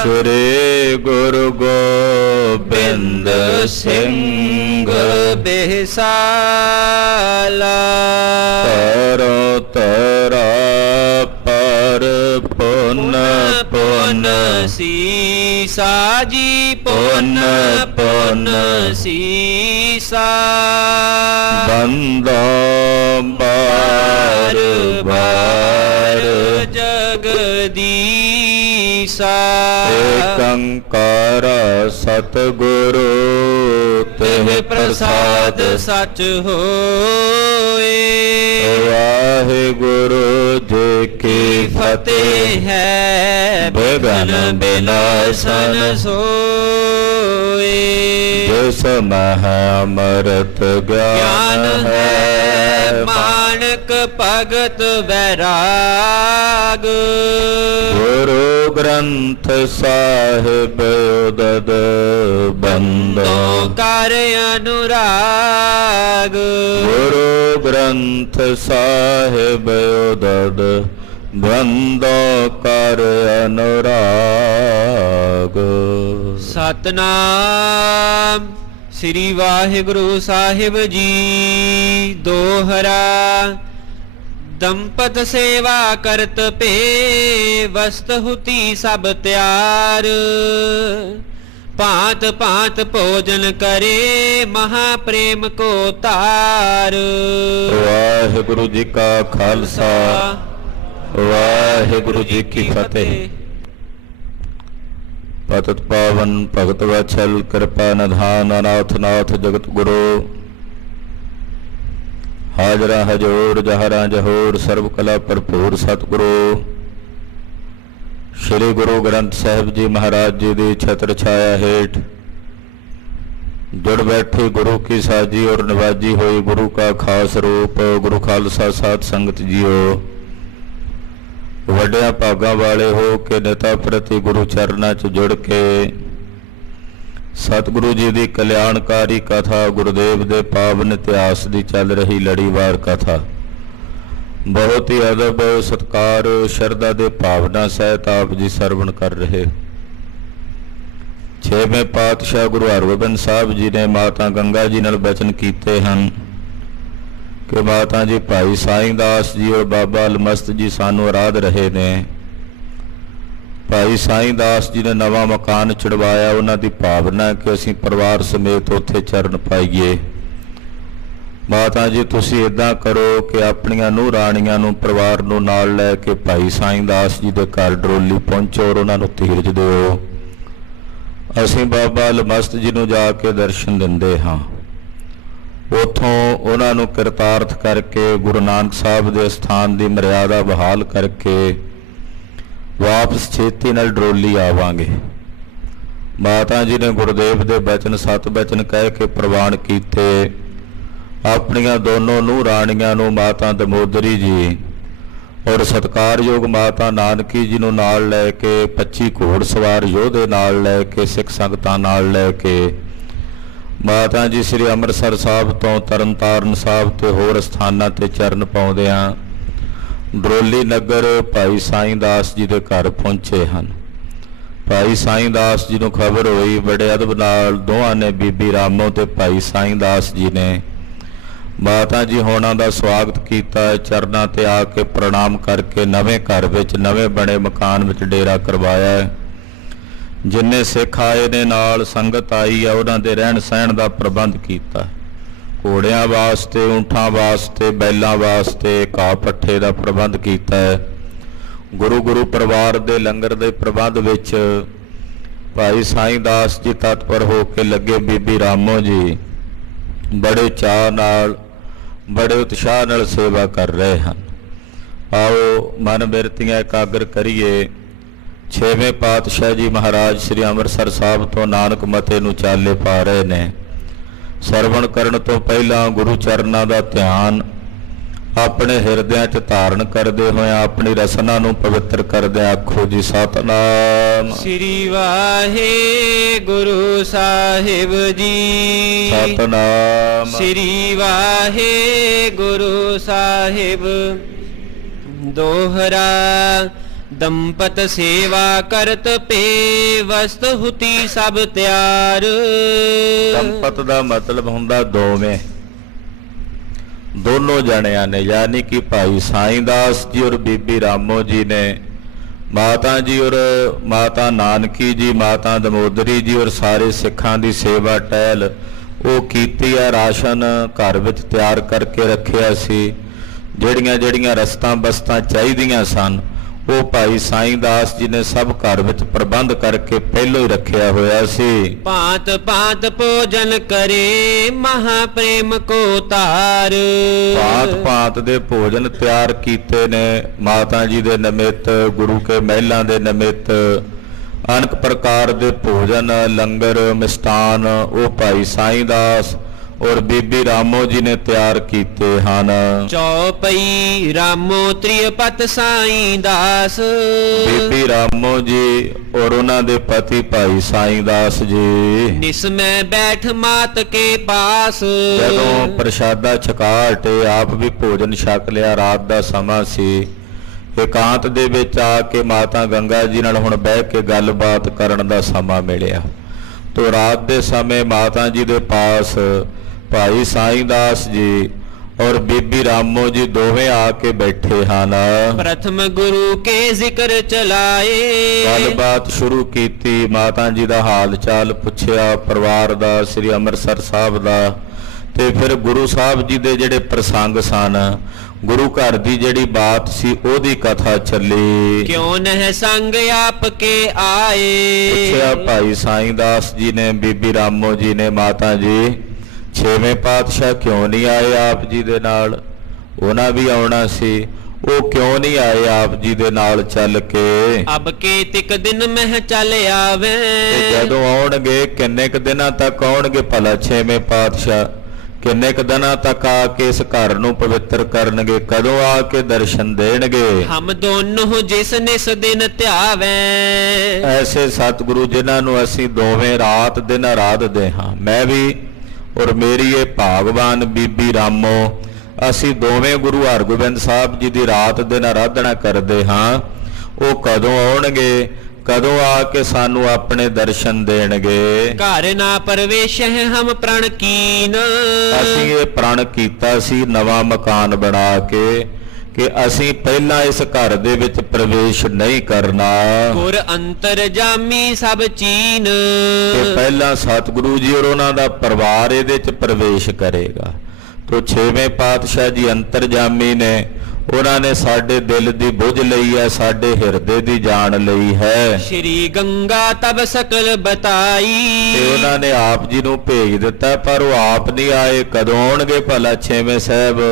श्री गुरु गोबिंद सिंह बेसाला। तरो तरा पर पुन पुन सीसा जी पुन पुन सीसा। बंदो बार बार जगदीसा। एकंकार सतगुरु तेह प्रसाद सच होए। वाहिगुरु जी की फतेह है विघ्न विनाशन सोए। जिसमें अमृत ज्ञान है मानक भगत वैराग। गुरु ग्रंथ साहिब उदद बंदो कर अनुराग। गुरु ग्रंथ साहिब उदद बंदो कर अनुराग। सतनाम श्री वाहिगुरु साहिब जी दोहरा। दंपत सेवा करत पे वस्त हुती सब त्यार। भांत भांत भोजन करे महाप्रेम को तार। वाहिगुरु जी का खालसा वाहिगुरु जी की फतेह। पतित पावन भगत वत्सल कृपा निधान अनाथ नाथ जगत गुरु। हाजरा हजूर जहरा जहूर सर्व कला भरपूर सतगुरु श्री गुरु ग्रंथ साहिब जी महाराज जी की छत्र छाया हेठ जुड़ बैठी गुरु की साजी और नवाजी हुई गुरु का खास रूप गुरु खालसा साध संगत जीओ। वड्डिया भागा वाले हो के नेता प्रति गुरु चरणा च जुड़ के सतगुरु जी की कल्याणकारी कथा गुरुदेव के पावन इतिहास की चल रही लड़ीवार कथा बहुत ही अदब सत्कार शरदा दे भावना सहित आप जी सरवण कर रहे। छेवें पातशाह गुरु हरगोबिंद साहब जी ने माता गंगा जी नाल बचन कीते हैं कि माता जी भाई साईं दास जी और बाबा अलमस्त जी सानू आराध रहे ने। भाई साईं दास जी ने नवा मकान चढ़वाया उन्हों की भावना कि असीं परिवार समेत उत्थे चरण पाईए। माता जी तुसीं इदां करो कि अपनियां नूंह राणियां नूं परिवार नूं नाल लै के भाई साईं दास जी दे घर डरोली पहुंचो और उन्हां नूं धीरज दिओ। असीं बाबा अलमस्त जी नूं जाके दर्शन दिंदे हां। उथों उन्हां नूं किरतार्थ करके गुरु नानक साहब के स्थान की मर्यादा बहाल करके वापस छेती नाल डरोली आवांगे। माता जी ने गुरुदेव के बचन सत बचन कह के प्रवान कीते। अपनियां दोनों नूंह राणियां नूं माता दमोदरी जी और सत्कारयोग माता नानकी जी नूं नाल लै के 25 घोड़सवार योधे नाल लै के सिख संगतां नाल लै के माता जी श्री अमृतसर साहब तो तरनताਰਨ साहब ते होर स्थानां ते चरण पाउंदिआं डरोली नगर भाई साईं दास जी के घर पहुंचे हैं। भाई साईं दास जी नूं खबर हुई बड़े अदब नाल दोहां ने बीबी रामो ते भाई साईं दास जी ने माता जी होना का स्वागत किया। चरनां ते आके प्रणाम करके नवे घर विच नवे बने मकान विच डेरा करवाया। जिन्ने सिख आए ने नाल संगत आई है उन्हां दे रहण सहण का प्रबंध किया। घोड़ियां वास्ते ऊंठां वास्ते बैलां वास्ते घाह पट्ठे का प्रबंध किया है। गुरु परिवार के लंगर के प्रबंध विच भाई साईं दास जी तत्पर होकर लगे। बीबी रामो जी बड़े चाह नाल बड़े उत्साह नाल सेवा कर रहे हैं। आओ मन बिरतियां एकाग्र करिए। छेवें पातशाह जी महाराज श्री अमृतसर साहब तो नानक मते नूं चाले पा रहे ने। सरवण करन तो पहला गुरु चरनां दा ध्यान अपने हिरदियां च धारण करदे होए अपनी रसना नूं पवित्र करदे आखो जी सतनाम श्री वाहिगुरु साहिब जी। सतनाम श्री वाहिगुरु साहिब दोहरा। ਦੰਪਤ ਸੇਵਾ ਕਰਤ ਭੇ ਵਸਤ ਹੁਤੀ ਸਭ ਤਿਆਰ। ਦੰਪਤ ਦਾ ਮਤਲਬ ਹੁੰਦਾ ਦੋਵੇਂ, ਦੋਨੋਂ ਜਣਿਆਂ ਨੇ, ਯਾਨੀ ਕਿ ਭਾਈ ਸਾਈਂ ਦਾਸ ਜੀ ਔਰ ਬੀਬੀ ਰਾਮੋ ਜੀ ਨੇ ਮਾਤਾ ਜੀ ਔਰ ਮਾਤਾ ਨਾਨਕੀ ਜੀ, ਮਾਤਾ ਦਮੋਦਰੀ ਜੀ ਔਰ ਸਾਰੇ ਸਿੱਖਾਂ ਦੀ ਸੇਵਾ ਟਹਿਲ ਉਹ ਕੀਤੀ ਆ। ਰਾਸ਼ਨ ਘਰ ਵਿੱਚ ਤਿਆਰ ਕਰਕੇ ਰੱਖਿਆ ਸੀ। ਜਿਹੜੀਆਂ ਜਿਹੜੀਆਂ ਰਸਤਾਂ ਬਸਤਾਂ ਚਾਹੀਦੀਆਂ ਸਨ ਉਹ ਭਾਈ ਸਾਈਂ ਦਾਸ ਜੀ ਨੇ ਸਭ ਘਰ ਵਿੱਚ ਪ੍ਰਬੰਧ ਕਰਕੇ ਪਹਿਲੋਂ ਹੀ ਰੱਖਿਆ ਹੋਇਆ ਸੀ। ਭਾਂਤ ਭਾਂਤ ਭੋਜਨ ਕਰੇ ਮਹਾ ਪ੍ਰੇਮ ਕੋ ਧਾਰ। ਭਾਂਤ ਭਾਂਤ ਦੇ ਭੋਜਨ ਤਿਆਰ ਕੀਤੇ ਨੇ ਮਾਤਾ ਜੀ ਦੇ ਨਿਮਿਤ, ਗੁਰੂ ਕੇ ਮਹਿਲਾਂ ਦੇ ਨਿਮਿਤ। ਅਨੇਕ ਪ੍ਰਕਾਰ ਦੇ ਭੋਜਨ, ਲੰਗਰ, ਮਿਸ਼ਟਾਨ ਉਹ ਭਾਈ ਸਾਈਂ ਦਾਸ ਔਰ ਬੀਬੀ ਰਾਮੋ ਜੀ ਨੇ ਤਿਆਰ ਕੀਤੇ ਹਨ। ਚੌਪਈ ਰਾਮੋ ਤ੍ਰਿਪਤ ਸਾਈਂ ਦਾਸ। ਬੀਬੀ ਰਾਮੋ ਜੀ ਔਰ ਉਹਨਾਂ ਦੇ ਪਤੀ ਭਾਈ ਸਾਈਂ ਦਾਸ ਜੀ ਨਿਸਮੈ ਬੈਠ ਮਾਤ ਕੇ ਪਾਸ। ਜਦੋਂ ਪ੍ਰਸ਼ਾਦਾ ਛਕਾ ਹਟੇ, ਆਪ ਵੀ ਭੋਜਨ ਛਕ ਲਿਆ। ਰਾਤ ਦਾ ਸਮਾਂ ਸੀ। ਇਕਾਂਤ ਦੇ ਵਿੱਚ ਆ ਕੇ ਮਾਤਾ ਗੰਗਾ ਜੀ ਨਾਲ ਹੁਣ ਬਹਿ ਕੇ ਗੱਲਬਾਤ ਕਰਨ ਦਾ ਸਮਾਂ ਮਿਲਿਆ। ਤੋ ਰਾਤ ਦੇ ਸਮੇਂ ਮਾਤਾ ਜੀ ਦੇ ਪਾਸ ਭਾਈ ਸਾਈਂ ਦਾਸ ਜੀ ਔਰ ਬੀਬੀ ਰਾਮੋ ਜੀ ਦੋਵੇਂ ਆ ਕੇ ਬੈਠੇ ਹਨ। ਪ੍ਰਥਮ ਗੁਰੂ ਕੇ ਜ਼ਿਕਰ ਚਲਾਏ। ਗੱਲਬਾਤ ਸ਼ੁਰੂ ਕੀਤੀ। ਮਾਤਾ ਜੀ ਦਾ ਹਾਲ ਚਾਲ ਪੁੱਛਿਆ, ਪਰਿਵਾਰ ਦਾ, ਸ੍ਰੀ ਅੰਮ੍ਰਿਤਸਰ ਸਾਹਿਬ ਦਾ, ਤੇ ਫਿਰ ਗੁਰੂ ਸਾਹਿਬ ਜੀ ਦੇ ਜਿਹੜੇ ਪ੍ਰਸੰਗ ਸਨ, ਗੁਰੂ ਘਰ ਦੀ ਜਿਹੜੀ ਬਾਤ ਸੀ ਉਹਦੀ ਕਥਾ ਚੱਲੀ। ਕਿਉਂ ਨਹਿ ਸੰਗ ਆਪ ਕੇ ਆਏ। ਪੁੱਛਿਆ ਭਾਈ ਸਾਈਂ ਦਾਸ ਜੀ ਨੇ, ਬੀਬੀ ਰਾਮੋ ਜੀ ਨੇ, ਮਾਤਾ ਜੀ ਛੇਵੇਂ ਪਾਤਸ਼ਾਹ ਕਿਉਂ ਨਹੀਂ ਆਏ ਆਪ ਜੀ ਦੇ ਨਾਲ? ਉਹਨਾਂ ਵੀ ਆਉਣਾ ਸੀ, ਉਹ ਕਿਉਂ ਨਹੀਂ ਆਏ ਆਪ ਜੀ ਦੇ ਨਾਲ ਚੱਲ ਕੇ? ਅਬ ਕੇ ਤਿਕ ਦਿਨ ਮਹਿ ਚੱਲ ਆਵੇ। ਜਦੋਂ ਆਉਣਗੇ ਕਿੰਨੇ ਕੁ ਦਿਨਾਂ ਤੱਕ ਆਉਣਗੇ ਭਲਾ ਛੇਵੇਂ ਪਾਤਸ਼ਾਹ? ਕਿੰਨੇ ਕੁ ਦਿਨਾਂ ਤੱਕ ਆ ਕੇ ਇਸ ਘਰ ਨੂੰ ਪਵਿੱਤਰ ਕਰਨਗੇ? ਕਦੋਂ ਆ ਕੇ ਦਰਸ਼ਨ ਦੇਣਗੇ? ਹਮ ਦੋਨੋਂ ਜਿਸ ਨਿਸ ਦਿਨ ਧਿਆਵੇ। ਐਸੇ ਸਤਿਗੁਰੂ ਜਿਨ੍ਹਾਂ ਨੂੰ ਅਸੀਂ ਦੋਵੇਂ ਰਾਤ ਦਿਨ ਆਰਾਧਦੇ ਹਾਂ, ਮੈਂ ਵੀ ਔਰ ਮੇਰੀ ਇਹ ਭਾਗਵਾਨ ਬੀਬੀ ਰਾਮੋ, ਅਸੀਂ ਦੋਵੇਂ ਗੁਰੂ ਹਰਗੋਬਿੰਦ ਸਾਹਿਬ ਜੀ ਦੀ ਰਾਤ ਦਿਨ ਆਰਾਧਨਾ ਕਰਦੇ ਹਾਂ। ਉਹ ਕਦੋਂ ਆਉਣਗੇ? ਕਦੋਂ ਆ ਕੇ ਸਾਨੂੰ ਆਪਣੇ ਦਰਸ਼ਨ ਦੇਣਗੇ? ਘਰ ਨਾ ਪ੍ਰਵੇਸ਼ ਹੈ ਹਮ ਪ੍ਰਣ ਕੀਨ। ਅਸੀਂ ਇਹ ਪ੍ਰਣ ਕੀਤਾ ਸੀ ਨਵਾਂ ਮਕਾਨ ਬਣਾ ਕੇ ਕਿ ਅਸੀਂ ਪਹਿਲਾਂ ਇਸ ਘਰ ਦੇ ਵਿੱਚ ਪ੍ਰਵੇਸ਼ ਨਹੀਂ ਕਰਨਾ। ਗੁਰ ਅੰਤਰ ਜਾਮੀ ਸਭ ਚੀਨ। ਕਿ ਪਹਿਲਾਂ ਸਤਿਗੁਰੂ ਜੀ ਔਰ ਉਹਨਾਂ ਦਾ ਪਰਿਵਾਰ ਇਹਦੇ 'ਚ ਪ੍ਰਵੇਸ਼ ਕਰੇਗਾ। ਤੋ ਛੇਵੇਂ ਪਾਤਸ਼ਾਹ ਜੀ ਅੰਤਰਜਾਮੀ ਨੇ, ਉਹਨਾਂ ਨੇ ਸਾਡੇ ਦਿਲ ਦੀ ਬੁੱਝ ਲਈ ਹੈ, ਸਾਡੇ ਹਿਰਦੇ ਦੀ ਜਾਣ ਲਈ ਹੈ। ਸ਼੍ਰੀ ਗੰਗਾ ਤਬ ਸਕਲ ਬਤਾਈ। ਤੇ ਉਹਨਾਂ ਨੇ ਆਪ ਜੀ ਨੂੰ ਭੇਜ ਦਿੱਤਾ, ਪਰ ਉਹ ਆਪ ਨਹੀਂ ਆਏ। ਕਦੋਂ ਆਉਣਗੇ ਭਲਾ ਛੇਵੇਂ ਸਾਹਿਬ?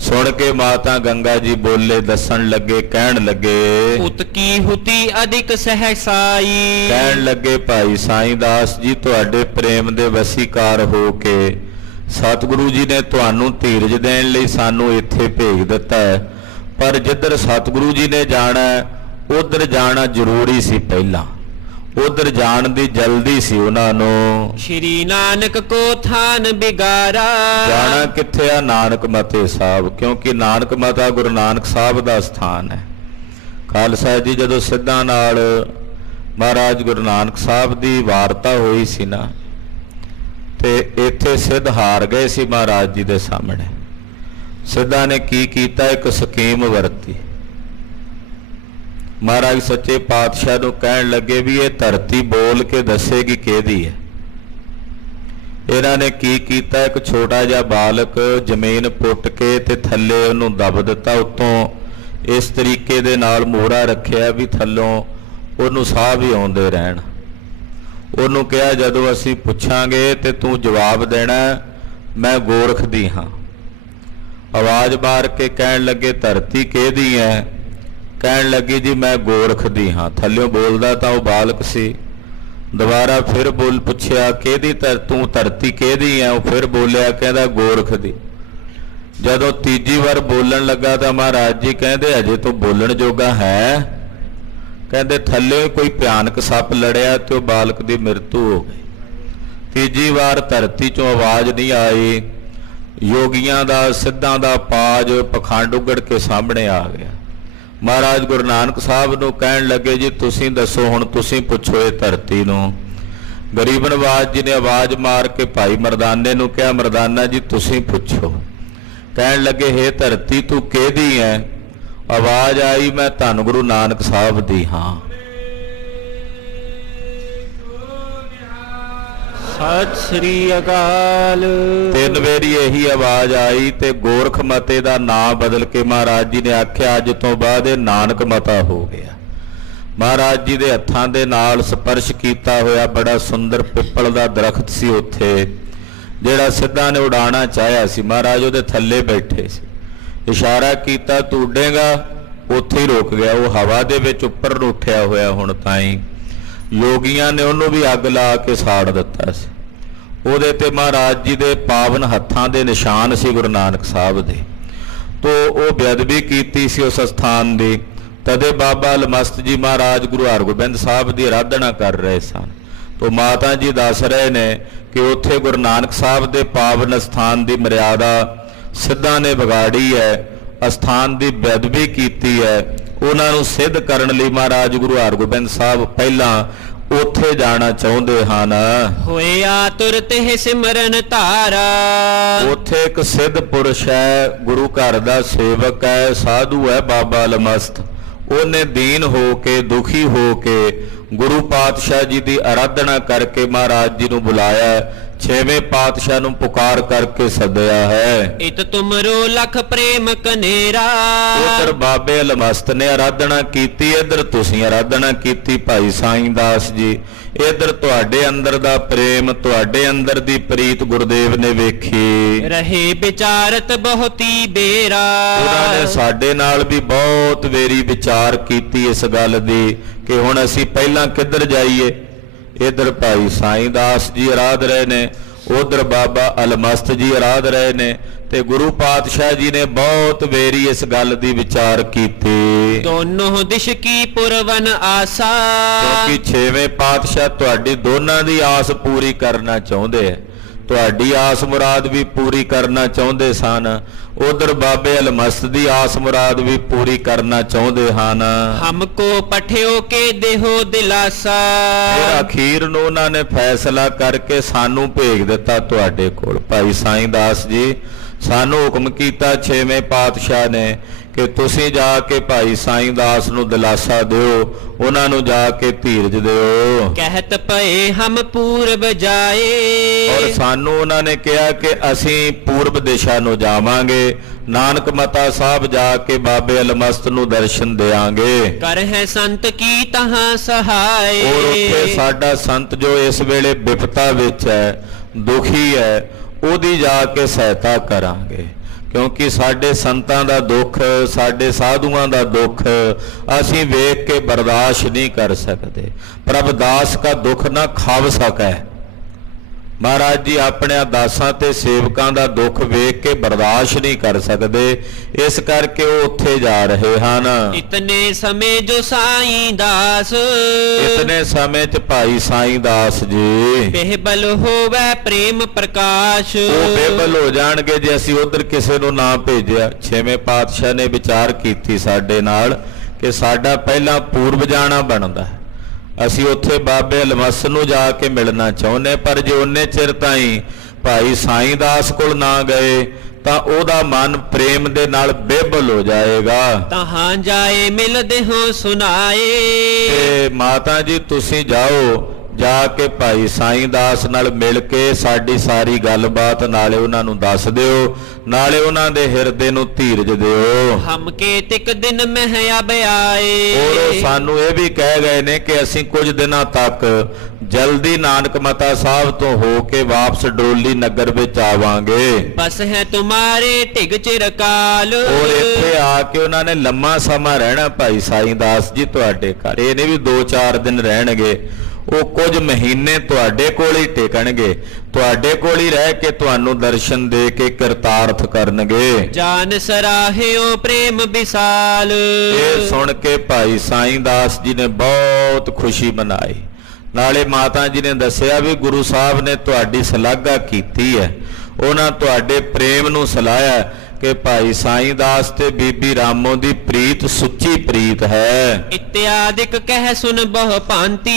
ਸੁਣ ਕੇ ਮਾਤਾ ਗੰਗਾ ਜੀ ਬੋਲੇ, ਦੱਸਣ ਲੱਗੇ, ਕਹਿਣ ਲੱਗੇ, ਉਤ ਕੀ ਹੁਤੀ ਅਧਿਕ ਸਹਸਾਈ। ਕਹਿਣ ਲੱਗੇ ਭਾਈ ਸਾਈਂ ਦਾਸ ਜੀ ਤੁਹਾਡੇ ਪ੍ਰੇਮ ਦੇ ਵਸੀਕਾਰ ਹੋ ਕੇ ਸਤਿਗੁਰੂ ਜੀ ਨੇ ਤੁਹਾਨੂੰ ਧੀਰਜ ਦੇਣ ਲਈ ਸਾਨੂੰ ਇੱਥੇ ਭੇਜ ਦਿੱਤਾ ਹੈ। ਪਰ ਜਿੱਧਰ ਸਤਿਗੁਰੂ ਜੀ ਨੇ ਜਾਣਾ ਉਧਰ ਜਾਣਾ ਜ਼ਰੂਰੀ ਸੀ। ਪਹਿਲਾਂ ਉਧਰ ਜਾਣ ਦੀ ਜਲਦੀ ਸੀ ਉਹਨਾਂ ਨੂੰ। ਸ਼੍ਰੀ ਨਾਨਕ ਕੋ ਥਾਨ ਬਿਗਾਰਾ। ਜਾਣਾ ਕਿੱਥੇ ਆ? ਨਾਨਕ ਮਤੇ ਸਾਹਿਬ, ਕਿਉਂਕਿ ਨਾਨਕ ਮਤਾ ਗੁਰੂ ਨਾਨਕ ਸਾਹਿਬ ਦਾ ਸਥਾਨ ਹੈ। ਖਾਲਸਾ ਜੀ ਜਦੋਂ ਸਿੱਧਾਂ ਨਾਲ ਮਹਾਰਾਜ ਗੁਰੂ ਨਾਨਕ ਸਾਹਿਬ ਦੀ ਵਾਰਤਾ ਹੋਈ ਸੀ ਨਾ, ਤੇ ਇੱਥੇ ਸਿੱਧ ਹਾਰ ਗਏ ਸੀ ਮਹਾਰਾਜ ਜੀ ਦੇ ਸਾਹਮਣੇ। ਸਿੱਧਾਂ ਨੇ ਕੀ ਕੀਤਾ? ਇੱਕ ਸਕੀਮ ਵਰਤੀ। ਮਹਾਰਾਜ ਸੱਚੇ ਪਾਤਸ਼ਾਹ ਨੂੰ ਕਹਿਣ ਲੱਗੇ ਵੀ ਇਹ ਧਰਤੀ ਬੋਲ ਕੇ ਦੱਸੇਗੀ ਕਿਹਦੀ ਹੈ। ਇਹਨਾਂ ਨੇ ਕੀ ਕੀਤਾ? ਇੱਕ ਛੋਟਾ ਜਿਹਾ ਬਾਲਕ ਜ਼ਮੀਨ ਪੁੱਟ ਕੇ ਤੇ ਥੱਲੇ ਉਹਨੂੰ ਦਬ ਦਿੱਤਾ। ਉੱਤੋਂ ਇਸ ਤਰੀਕੇ ਦੇ ਨਾਲ ਮੋਹਰਾ ਰੱਖਿਆ ਵੀ ਥੱਲੋਂ ਉਹਨੂੰ ਸਾਹ ਵੀ ਆਉਂਦੇ ਰਹਿਣ। ਉਹਨੂੰ ਕਿਹਾ ਜਦੋਂ ਅਸੀਂ ਪੁੱਛਾਂਗੇ ਤੇ ਤੂੰ ਜਵਾਬ ਦੇਣਾ ਮੈਂ ਗੋਰਖ ਦੀ ਹਾਂ। ਆਵਾਜ਼ ਮਾਰ ਕੇ ਕਹਿਣ ਲੱਗੇ ਧਰਤੀ ਕਿਹਦੀ ਹੈ? ਕਹਿਣ ਲੱਗੀ ਜੀ ਮੈਂ ਗੋਰਖ ਦੀ ਹਾਂ। ਥੱਲਿਓਂ ਬੋਲਦਾ ਤਾਂ ਉਹ ਬਾਲਕ ਸੀ। ਦੁਬਾਰਾ ਫਿਰ ਬੋਲ ਪੁੱਛਿਆ ਕਿਹਦੀ? ਤੂੰ ਧਰਤੀ ਕਿਹਦੀ ਹੈ? ਉਹ ਫਿਰ ਬੋਲਿਆ, ਕਹਿੰਦਾ ਗੋਰਖ ਦੀ। ਜਦੋਂ ਤੀਜੀ ਵਾਰ ਬੋਲਣ ਲੱਗਾ ਤਾਂ ਮਹਾਰਾਜ ਜੀ ਕਹਿੰਦੇ ਅਜੇ ਤੂੰ ਬੋਲਣ ਜੋਗਾ ਹੈ? ਕਹਿੰਦੇ ਥੱਲੇ ਕੋਈ ਭਿਆਨਕ ਸੱਪ ਲੜਿਆ ਤੇ ਉਹ ਬਾਲਕ ਦੀ ਮ੍ਰਿਤੂ ਹੋ ਗਈ। ਤੀਜੀ ਵਾਰ ਧਰਤੀ ਚੋਂ ਆਵਾਜ਼ ਨਹੀਂ ਆਈ। ਯੋਗੀਆਂ ਦਾ, ਸਿੱਧਾਂ ਦਾ ਪਾਜ ਪਖੰਡ ਉਗੜ ਕੇ ਸਾਹਮਣੇ ਆ ਗਿਆ। ਮਹਾਰਾਜ ਗੁਰੂ ਨਾਨਕ ਸਾਹਿਬ ਨੂੰ ਕਹਿਣ ਲੱਗੇ ਜੀ ਤੁਸੀਂ ਦੱਸੋ, ਹੁਣ ਤੁਸੀਂ ਪੁੱਛੋ ਇਹ ਧਰਤੀ ਨੂੰ। ਗਰੀਬ ਨਵਾਜ ਜੀ ਨੇ ਆਵਾਜ਼ ਮਾਰ ਕੇ ਭਾਈ ਮਰਦਾਨੇ ਨੂੰ ਕਿਹਾ, ਮਰਦਾਨਾ ਜੀ ਤੁਸੀਂ ਪੁੱਛੋ। ਕਹਿਣ ਲੱਗੇ, ਹੇ ਧਰਤੀ ਤੂੰ ਕਿਹਦੀ ਹੈ? ਆਵਾਜ਼ ਆਈ, ਮੈਂ ਧੰਨ ਗੁਰੂ ਨਾਨਕ ਸਾਹਿਬ ਦੀ ਹਾਂ। ਸਤਿ ਸ੍ਰੀ ਅਕਾਲ। ਤਿੰਨ ਵਾਰੀ ਇਹੀ ਆਵਾਜ਼ ਆਈ ਤੇ ਗੋਰਖ ਮਤੇ ਦਾ ਨਾਂ ਬਦਲ ਕੇ ਮਹਾਰਾਜ ਜੀ ਨੇ ਆਖਿਆ ਅੱਜ ਤੋਂ ਬਾਅਦ ਇਹ ਨਾਨਕ ਮਤਾ ਹੋ ਗਿਆ। ਮਹਾਰਾਜ ਜੀ ਦੇ ਹੱਥਾਂ ਦੇ ਨਾਲ ਸਪਰਸ਼ ਕੀਤਾ ਹੋਇਆ ਬੜਾ ਸੁੰਦਰ ਪਿੱਪਲ ਦਾ ਦਰਖਤ ਸੀ ਉੱਥੇ, ਜਿਹੜਾ ਸਿੱਧਾ ਨੇ ਉਡਾਣਾ ਚਾਹਿਆ ਸੀ। ਮਹਾਰਾਜ ਉਹਦੇ ਥੱਲੇ ਬੈਠੇ ਸੀ, ਇਸ਼ਾਰਾ ਕੀਤਾ ਤੂੰ ਉੱਡੇਗਾ, ਉੱਥੇ ਹੀ ਰੁਕ ਗਿਆ। ਉਹ ਹਵਾ ਦੇ ਵਿੱਚ ਉੱਪਰ ਨੂੰ ਉੱਠਿਆ ਹੋਇਆ ਹੁਣ ਤਾਈਂ। ਯੋਗੀਆਂ ਨੇ ਉਹਨੂੰ ਵੀ ਅੱਗ ਲਾ ਕੇ ਸਾੜ ਦਿੱਤਾ ਸੀ। ਉਹਦੇ ਤੇ ਮਹਾਰਾਜ ਜੀ ਦੇ ਪਾਵਨ ਹੱਥਾਂ ਦੇ ਨਿਸ਼ਾਨ ਸੀ ਗੁਰੂ ਨਾਨਕ ਸਾਹਿਬ ਦੇ। ਤੋ ਉਹ ਬੇਅਦਬੀ ਕੀਤੀ ਸੀ ਉਸ ਸਥਾਨ ਦੀ। ਤਦੇ ਬਾਬਾ ਅਲਮਸਤ ਜੀ ਮਹਾਰਾਜ ਗੁਰੂ ਹਰਗੋਬਿੰਦ ਸਾਹਿਬ ਦੀ ਆਰਾਧਨਾ ਕਰ ਰਹੇ ਸਨ। ਤੋ ਮਾਤਾ ਜੀ ਦੱਸ ਰਹੇ ਨੇ ਕਿ ਉੱਥੇ ਗੁਰੂ ਨਾਨਕ ਸਾਹਿਬ ਦੇ ਪਾਵਨ ਸਥਾਨ ਦੀ ਮਰਿਆਦਾ ਸਿੱਧਾਂ ਨੇ ਵਿਗਾੜੀ ਹੈ, ਅਸਥਾਨ ਦੀ ਬੇਅਦਬੀ ਕੀਤੀ ਹੈ। ਉਹਨਾਂ ਨੂੰ ਸਿੱਧ ਕਰਨ ਲਈ ਮਹਾਰਾਜ ਗੁਰੂ ਹਰਗੋਬਿੰਦ ਸਾਹਿਬ ਪਹਿਲਾਂ ਉੱਥੇ ਜਾਣਾ ਚਾਹੁੰਦੇ ਹਨ। ਹੋਏ ਆਤੁਰ ਤੇ ਸਿਮਰਨ ਧਾਰਾ। ਉੱਥੇ ਇੱਕ ਸਿੱਧ ਪੁਰਸ਼ ਹੈ, ਗੁਰੂ ਘਰ ਦਾ ਸੇਵਕ ਹੈ, ਸਾਧੂ ਹੈ ਬਾਬਾ ਅਲਮਸਤ। ਉਹਨੇ ਦੀਨ ਹੋ ਕੇ, ਦੁਖੀ ਹੋ ਕੇ ਗੁਰੂ ਪਾਤਸ਼ਾਹ ਜੀ ਦੀ ਆਰਾਧਨਾ ਕਰਕੇ ਮਹਾਰਾਜ ਜੀ ਨੂੰ ਬੁਲਾਇਆ। ਛੇਵੇਂ ਪਾਤਸ਼ਾਹ ਨੂੰ ਪੁਕਾਰ ਕਰਕੇ ਸੱਦਿਆ ਹੈ। ਇਤ ਤੁਮਰੋ ਲਖ ਪ੍ਰੇਮ ਕਨੇਰਾ। ਉਧਰ ਬਾਬੇ ਅਲਮਸਤ ਨੇ ਆਰਾਧਨਾ ਕੀਤੀ, ਇੱਧਰ ਤੁਸੀਂ ਆਰਾਧਨਾ ਕੀਤੀ ਭਾਈ ਸਾਈਂ ਦਾਸ ਜੀ। ਇੱਧਰ ਤੁਹਾਡੇ ਅੰਦਰ ਦਾ ਪ੍ਰੇਮ, ਤੁਹਾਡੇ ਅੰਦਰ ਦੀ ਪ੍ਰੀਤ ਗੁਰਦੇਵ ਨੇ ਵੇਖੀ। ਰਹੇ ਵਿਚਾਰਤ ਬਹੁਤੀ ਬੇਰਾ। ਉਹਨਾਂ ਨੇ ਸਾਡੇ ਨਾਲ ਵੀ ਬਹੁਤ ਵੇਰੀ ਵਿਚਾਰ ਕੀਤੀ ਇਸ ਗੱਲ ਦੀ ਕਿ ਹੁਣ ਅਸੀਂ ਪਹਿਲਾਂ ਕਿੱਧਰ ਜਾਈਏ। ਇੱਧਰ ਭਾਈ ਸਾਈਂ ਦਾਸ ਜੀ ਆਰਾਧ ਰਹੇ ਨੇ, ਉਧਰ ਬਾਬਾ ਅਲਮਸਤ ਜੀ ਆਰਾਧ ਰਹੇ ਨੇ ਤੇ ਗੁਰੂ ਪਾਤਸ਼ਾਹ ਜੀ ਨੇ ਬਹੁਤ ਵੇਰੀ ਇਸ ਗੱਲ ਦੀ ਵਿਚਾਰ ਕੀਤੀ। ਦੋਨੋਂ ਦਿਸ਼ ਕੀ ਪੁਰਵਨ ਆਸਾ। ਕਿਉਂਕਿ ਛੇਵੇਂ ਪਾਤਸ਼ਾਹ ਤੁਹਾਡੀ ਦੋਨਾਂ ਦੀ ਆਸ ਪੂਰੀ ਕਰਨਾ ਚਾਹੁੰਦੇ ਹੈ, ਤੁਹਾਡੀ ਆਸ ਮੁਰਾਦ ਵੀ ਪੂਰੀ ਕਰਨਾ ਚਾਹੁੰਦੇ ਸਨ। ਉਧਰ ਬਾਬੇ ਅਲਮਸਤ ਦੀ ਆਸ ਮੁਰਾਦ ਵੀ ਪੂਰੀ ਕਰਨਾ ਚਾਹੁੰਦੇ ਹਨ। ਹਮਕੋ ਪਠਿਓ ਕੇ ਦੇਹੋ ਦਿਲਾਸਾ। ਫਿਰ ਅਖੀਰ ਨੂੰ ਉਹਨਾਂ ਨੇ ਫੈਸਲਾ ਕਰਕੇ ਸਾਨੂੰ ਭੇਜ ਦਿੱਤਾ ਤੁਹਾਡੇ ਕੋਲ। ਭਾਈ ਸਾਈਂ ਦਾਸ ਜੀ ਸਾਨੂੰ ਹੁਕਮ ਕੀਤਾ ਛੇਵੇਂ ਪਾਤਸ਼ਾਹ ਨੇ ਕਿ ਤੁਸੀਂ ਜਾ ਕੇ ਭਾਈ ਸਾਈਂ ਦਾਸ ਨੂੰ ਦਿਲਾਸਾ ਦਿਓ, ਉਹਨਾਂ ਨੂੰ ਜਾ ਕੇ ਧੀਰਜ ਦਿਓ। ਕਹਿਤ ਪਏ ਹਮ ਪੂਰਬ ਜਾਏ। ਔਰ ਸਾਨੂੰ ਉਹਨਾਂ ਨੇ ਕਿਹਾ ਕਿ ਅਸੀਂ ਪੂਰਬ ਦਿਸ਼ਾ ਨੂੰ ਜਾਵਾਂਗੇ, ਨਾਨਕ ਮਤਾ ਸਾਹਿਬ ਜਾ ਕੇ ਬਾਬੇ ਅਲਮਸਤ ਨੂੰ ਦਰਸ਼ਨ ਦੇਵਾਂਗੇ। ਕਰ ਹੈ ਸੰਤ ਕੀ ਤਹਾਂ ਸਹਾਏ। ਔਰ ਉੱਥੇ ਸਾਡਾ ਸੰਤ ਜੋ ਇਸ ਵੇਲੇ ਵਿਪਤਾ ਵਿੱਚ ਹੈ, ਦੁਖੀ ਹੈ, ਉਹਦੀ ਜਾ ਕੇ ਸਹਾਇਤਾ ਕਰਾਂਗੇ। ਕਿਉਂਕਿ ਸਾਡੇ ਸੰਤਾਂ ਦਾ ਦੁੱਖ, ਸਾਡੇ ਸਾਧੂਆਂ ਦਾ ਦੁੱਖ ਅਸੀਂ ਵੇਖ ਕੇ ਬਰਦਾਸ਼ਤ ਨਹੀਂ ਕਰ ਸਕਦੇ। ਪ੍ਰਭ ਦਾਸ ਕਾ ਦੁੱਖ ਨਾ ਖਾਵ ਸਕੈ। ਮਹਾਰਾਜ ਜੀ ਆਪਣੇ ਦਾਸਾਂ ਤੇ ਸੇਵਕਾਂ ਦਾ ਦੁੱਖ ਵੇਖ ਕੇ ਬਰਦਾਸ਼ਤ ਨਹੀਂ ਕਰ ਸਕਦੇ, ਇਸ ਕਰਕੇ ਉਹ ਉੱਥੇ ਜਾ ਰਹੇ ਹਨ। ਇਤਨੇ ਸਮੇਂ ਜੋ ਸਾਈਂ ਦਾਸ। ਇਤਨੇ ਸਮੇਂ 'ਚ ਭਾਈ ਸਾਈਂ ਦਾਸ ਜੀ ਬੇਬਲ ਹੋਵੇ ਪ੍ਰੇਮ ਪ੍ਰਕਾਸ਼। ਉਹ ਬੇਬਲ ਹੋ ਜਾਣਗੇ ਜੇ ਅਸੀਂ ਉਧਰ ਕਿਸੇ ਨੂੰ ਨਾ ਭੇਜਿਆ। ਛੇਵੇਂ ਪਾਤਸ਼ਾਹ ਨੇ ਵਿਚਾਰ ਕੀਤੀ ਸਾਡੇ ਨਾਲ ਕਿ ਸਾਡਾ ਪਹਿਲਾਂ ਪੂਰਬ ਜਾਣਾ ਬਣਦਾ, ਅਸੀਂ ਉੱਥੇ ਬਾਬੇ ਅਲਮਸਤ ਨੂੰ ਜਾ ਕੇ ਮਿਲਣਾ ਚਾਹੁੰਦੇ, ਪਰ ਜੇ ਉਹਨੇ ਚਿਰ ਤਾਈਂ ਭਾਈ ਸਾਈਂ ਦਾਸ ਕੋਲ ਨਾ ਗਏ ਤਾਂ ਉਹਦਾ ਮਨ ਪ੍ਰੇਮ ਦੇ ਨਾਲ ਬੇਬਲ ਹੋ ਜਾਏਗਾ। ਤਹਾਂ ਜਾਏ ਮਿਲਦੇ ਹੋ ਸੁਨਾਏ। ਤੇ ਮਾਤਾ ਜੀ ਤੁਸੀਂ ਜਾਓ, ਜਾ ਕੇ ਭਾਈ ਸਾਈਂ ਦਾਸ ਨਾਲ ਮਿਲ ਕੇ ਸਾਡੀ ਸਾਰੀ ਗੱਲਬਾਤ ਨਾਲੇ ਉਹਨਾਂ ਨੂੰ ਦੱਸ ਦਿਓ, ਨਾਲੇ ਉਹਨਾਂ ਦੇ ਹਿਰਦੇ ਨੂੰ ਧੀਰਜ ਦਿਓ। ਹਮ ਕੇ ਤਿਕ ਦਿਨ ਮਹਿ ਅਬ ਆਏ। ਔਰ ਸਾਨੂੰ ਇਹ ਵੀ ਕਹਿ ਗਏ ਨੇ ਕਿ ਅਸੀਂ ਕੁਝ ਦਿਨਾਂ ਤੱਕ ਜਲਦੀ ਨਾਨਕ ਮਤਾ ਸਾਹਿਬ ਤੋਂ ਹੋ ਕੇ ਵਾਪਸ ਡੋਲੀ ਨਗਰ ਵਿੱਚ ਆਵਾਂਗੇ। ਬਸ ਹੈ ਤੁਮਾਰੇ ਢਿਗ ਚਿਰਕਾਲ। ਔਰ ਇੱਥੇ ਆ ਕੇ ਉਹਨਾਂ ਨੇ ਲੰਮਾ ਸਮਾਂ ਰਹਿਣਾ ਭਾਈ ਸਾਈਂ ਦਾਸ ਜੀ ਤੁਹਾਡੇ ਘਰ। ਇਹ ਨਹੀਂ ਵੀ 2-4 ਦਿਨ ਰਹਿਣਗੇ, ਉਹ ਕੁਝ ਮਹੀਨੇ ਤੁਹਾਡੇ ਕੋਲ ਹੀ ਟਿਕਣਗੇ, ਤੁਹਾਡੇ ਕੋਲ ਹੀ ਰਹਿ ਕੇ ਤੁਹਾਨੂੰ ਦਰਸ਼ਨ ਦੇ ਕੇ ਕਿਰਤਾਰਥ ਕਰਨਗੇ। ਜਾਨ ਸਰਾਹਿਓ ਪ੍ਰੇਮ ਵਿਸਾਲ। ਇਹ ਸੁਣ ਕੇ ਭਾਈ ਸਾਈਂ ਦਾਸ ਜੀ ਨੇ ਬਹੁਤ ਖੁਸ਼ੀ ਮਨਾਈ। ਨਾਲੇ ਮਾਤਾ ਜੀ ਨੇ ਦੱਸਿਆ ਵੀ ਗੁਰੂ ਸਾਹਿਬ ਨੇ ਤੁਹਾਡੀ ਸ਼ਲਾਘਾ ਕੀਤੀ ਹੈ, ਉਹਨਾਂ ਤੁਹਾਡੇ ਪ੍ਰੇਮ ਨੂੰ ਸਲਾਹਿਆ ਕਿ ਭਾਈ ਸਾਈਂ ਦਾਸ ਤੇ ਬੀਬੀ ਰਾਮੋ ਦੀ ਪ੍ਰੀਤ ਸੁੱਚੀ ਪ੍ਰੀਤ ਹੈ। ਇਤਿਆਦਿਕ ਕਹਿ ਸੁਨ ਬਹੁ ਭਾਂਤੀ।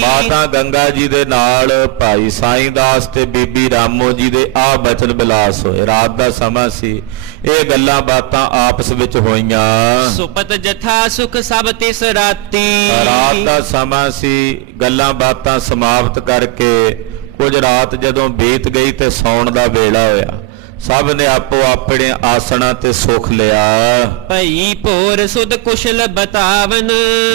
ਮਾਤਾ ਗੰਗਾ ਜੀ ਦੇ ਨਾਲ ਭਾਈ ਸਾਈਂ ਦਾਸ ਤੇ ਬੀਬੀ ਰਾਮੋ ਜੀ ਦੇ ਆ ਬਚਨ ਬਿਲਾਸ ਹੋਏ। ਰਾਤ ਦਾ ਸਮਾਂ ਸੀ, ਇਹ ਗੱਲਾਂ ਬਾਤਾਂ ਆਪਸ ਵਿੱਚ ਹੋਈਆਂ। ਸੁਪਤ ਜਥਾ ਸੁਖ ਸਭ ਤਿਸ ਰਾਤੀ। ਰਾਤ ਦਾ ਸਮਾਂ ਸੀ, ਗੱਲਾਂ ਬਾਤਾਂ ਸਮਾਪਤ ਕਰਕੇ ਕੁਝ ਰਾਤ ਜਦੋਂ ਬੀਤ ਗਈ ਤੇ ਸੌਣ ਦਾ ਵੇਲਾ ਹੋਇਆ। ਸਭ ਨੇ ਆਪੋ ਆਪਣੇ ਆਸਣਾਂ ਤੇ ਸੁਖ ਲਿਆ। ਭਈ ਭੋਰ ਸੁਧ ਕੁਸ਼ਲ ਬਤਾਵਨ।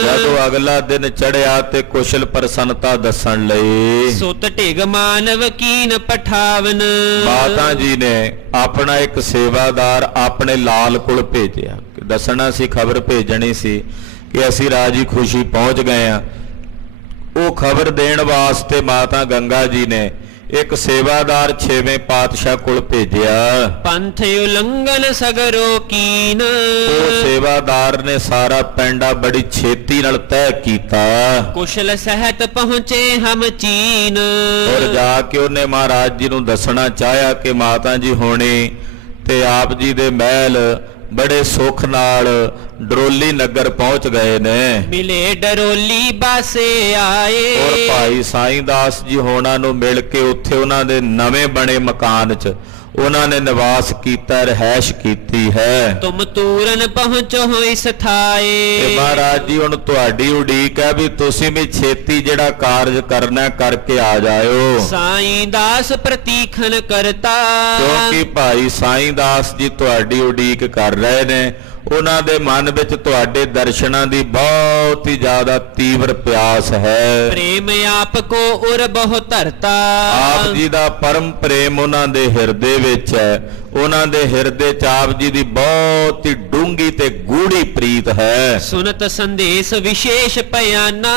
ਜਦੋਂ ਅਗਲਾ ਦਿਨ ਚੜਿਆ ਤੇ ਕੁਸ਼ਲ ਪ੍ਰਸੰਨਤਾ ਦੱਸਣ ਲਈ ਸੁਤ ਢਿਗ ਮਾਨਵ ਕੀਨ ਪਠਾਵਨ। ਮਾਤਾ ਜੀ ਨੇ ਆਪਣਾ ਇੱਕ ਸੇਵਾਦਾਰ ਆਪਣੇ ਲਾਲ ਕੋਲ ਭੇਜਿਆ। ਦੱਸਣਾ ਸੀ, ਖਬਰ ਭੇਜਣੀ ਸੀ ਕਿ ਅਸੀਂ ਰਾਜੀ ਖੁਸ਼ੀ ਪਹੁੰਚ ਗਏ ਆ। ਉਹ ਖਬਰ ਦੇਣ ਵਾਸਤੇ ਮਾਤਾ ਗੰਗਾ ਜੀ ਨੇ ਇੱਕ ਸੇਵਾਦਾਰ 6ਵੇਂ ਪਾਤਸ਼ਾਹ ਕੋਲ ਭੇਜਿਆ। ਪੰਥ ਉਲੰਘਨ ਸਗਰੋ ਕੀਨ। ਉਹ ਸੇਵਾਦਾਰ ਨੇ ਸਾਰਾ ਪੈਂਡਾ ਬੜੀ ਛੇਤੀ ਨਾਲ ਤੈਅ ਕੀਤਾ। ਕੁਸ਼ਲ ਸਹਿਤ ਪਹੁੰਚੇ ਹਮ ਚੀਨ। ਔਰ ਜਾ ਕੇ ਉਹਨੇ ਮਹਾਰਾਜ ਜੀ ਨੂੰ ਦੱਸਣਾ ਚਾਹਿਆ ਕਿ ਮਾਤਾ ਜੀ ਹੋਣੀ ਤੇ ਆਪ ਜੀ ਦੇ ਮਹਿਲ ਬੜੇ ਸੁੱਖ ਨਾਲ ਡਰੋਲੀ ਨਗਰ ਪਹੁੰਚ ਗਏ ਨੇ। ਮਿਲੇ ਡਰੋਲੀ ਬਾਸੇ ਆਏ। ਔਰ ਭਾਈ ਸਾਈਂ ਦਾਸ ਜੀ ਹੋਣਾ ਨੂੰ ਮਿਲ ਕੇ ਉੱਥੇ ਉਹਨਾਂ ਦੇ ਨਵੇਂ ਬਣੇ ਮਕਾਨ 'ਚ ਉਹਨਾਂ ਨੇ ਨਿਵਾਸ ਕੀਤਾ, ਰਹਿائش ਕੀਤੀ ਹੈ। ਤੁਮ ਤੂਰਨ ਪਹੁੰਚੋ ਇਸ ਥਾਏ। ਤੇ ਮਹਾਰਾਜ ਜੀ ਹੁਣ ਤੁਹਾਡੀ ਉਡੀਕ ਹੈ ਵੀ ਤੁਸੀਂ ਵੀ ਛੇਤੀ ਜਿਹੜਾ ਕਾਰਜ ਕਰਨਾ ਕਰਕੇ ਆ ਜਾਇਓ। ਸਾਈਂ ਦਾਸ ਪ੍ਰਤੀਖਨ ਕਰਤਾ। ਕਿਉਂਕਿ ਭਾਈ ਸਾਈਂ ਦਾਸ ਜੀ ਤੁਹਾਡੀ ਉਡੀਕ ਕਰ ਰਹੇ ਨੇ। ਉਹਨਾਂ ਦੇ ਮਨ ਵਿੱਚ ਤੁਹਾਡੇ ਦਰਸ਼ਨਾਂ ਦੀ ਬਹੁਤ ਹੀ ਜ਼ਿਆਦਾ ਤੀਵਰ ਪਿਆਸ ਹੈ। ਪ੍ਰੇਮ ਆਪ ਕੋ ਉਰ ਬਹੁ ਧਰਤਾ। ਆਪ ਜੀ ਦਾ ਪਰਮ ਪ੍ਰੇਮ ਉਹਨਾਂ ਦੇ ਹਿਰਦੇ ਵਿੱਚ ਹੈ। ਉਹਨਾਂ ਦੇ ਹਿਰਦੇ 'ਚ ਆਪ ਜੀ ਦੀ ਬਹੁਤ ਹੀ ਡੂੰਘੀ ਤੇ ਗੂੜੀ ਪ੍ਰੀਤ ਹੈ। ਸੁਨਤ ਸੰਦੇਸ਼ ਵਿਸ਼ੇਸ਼ ਭਿਆਨਾ।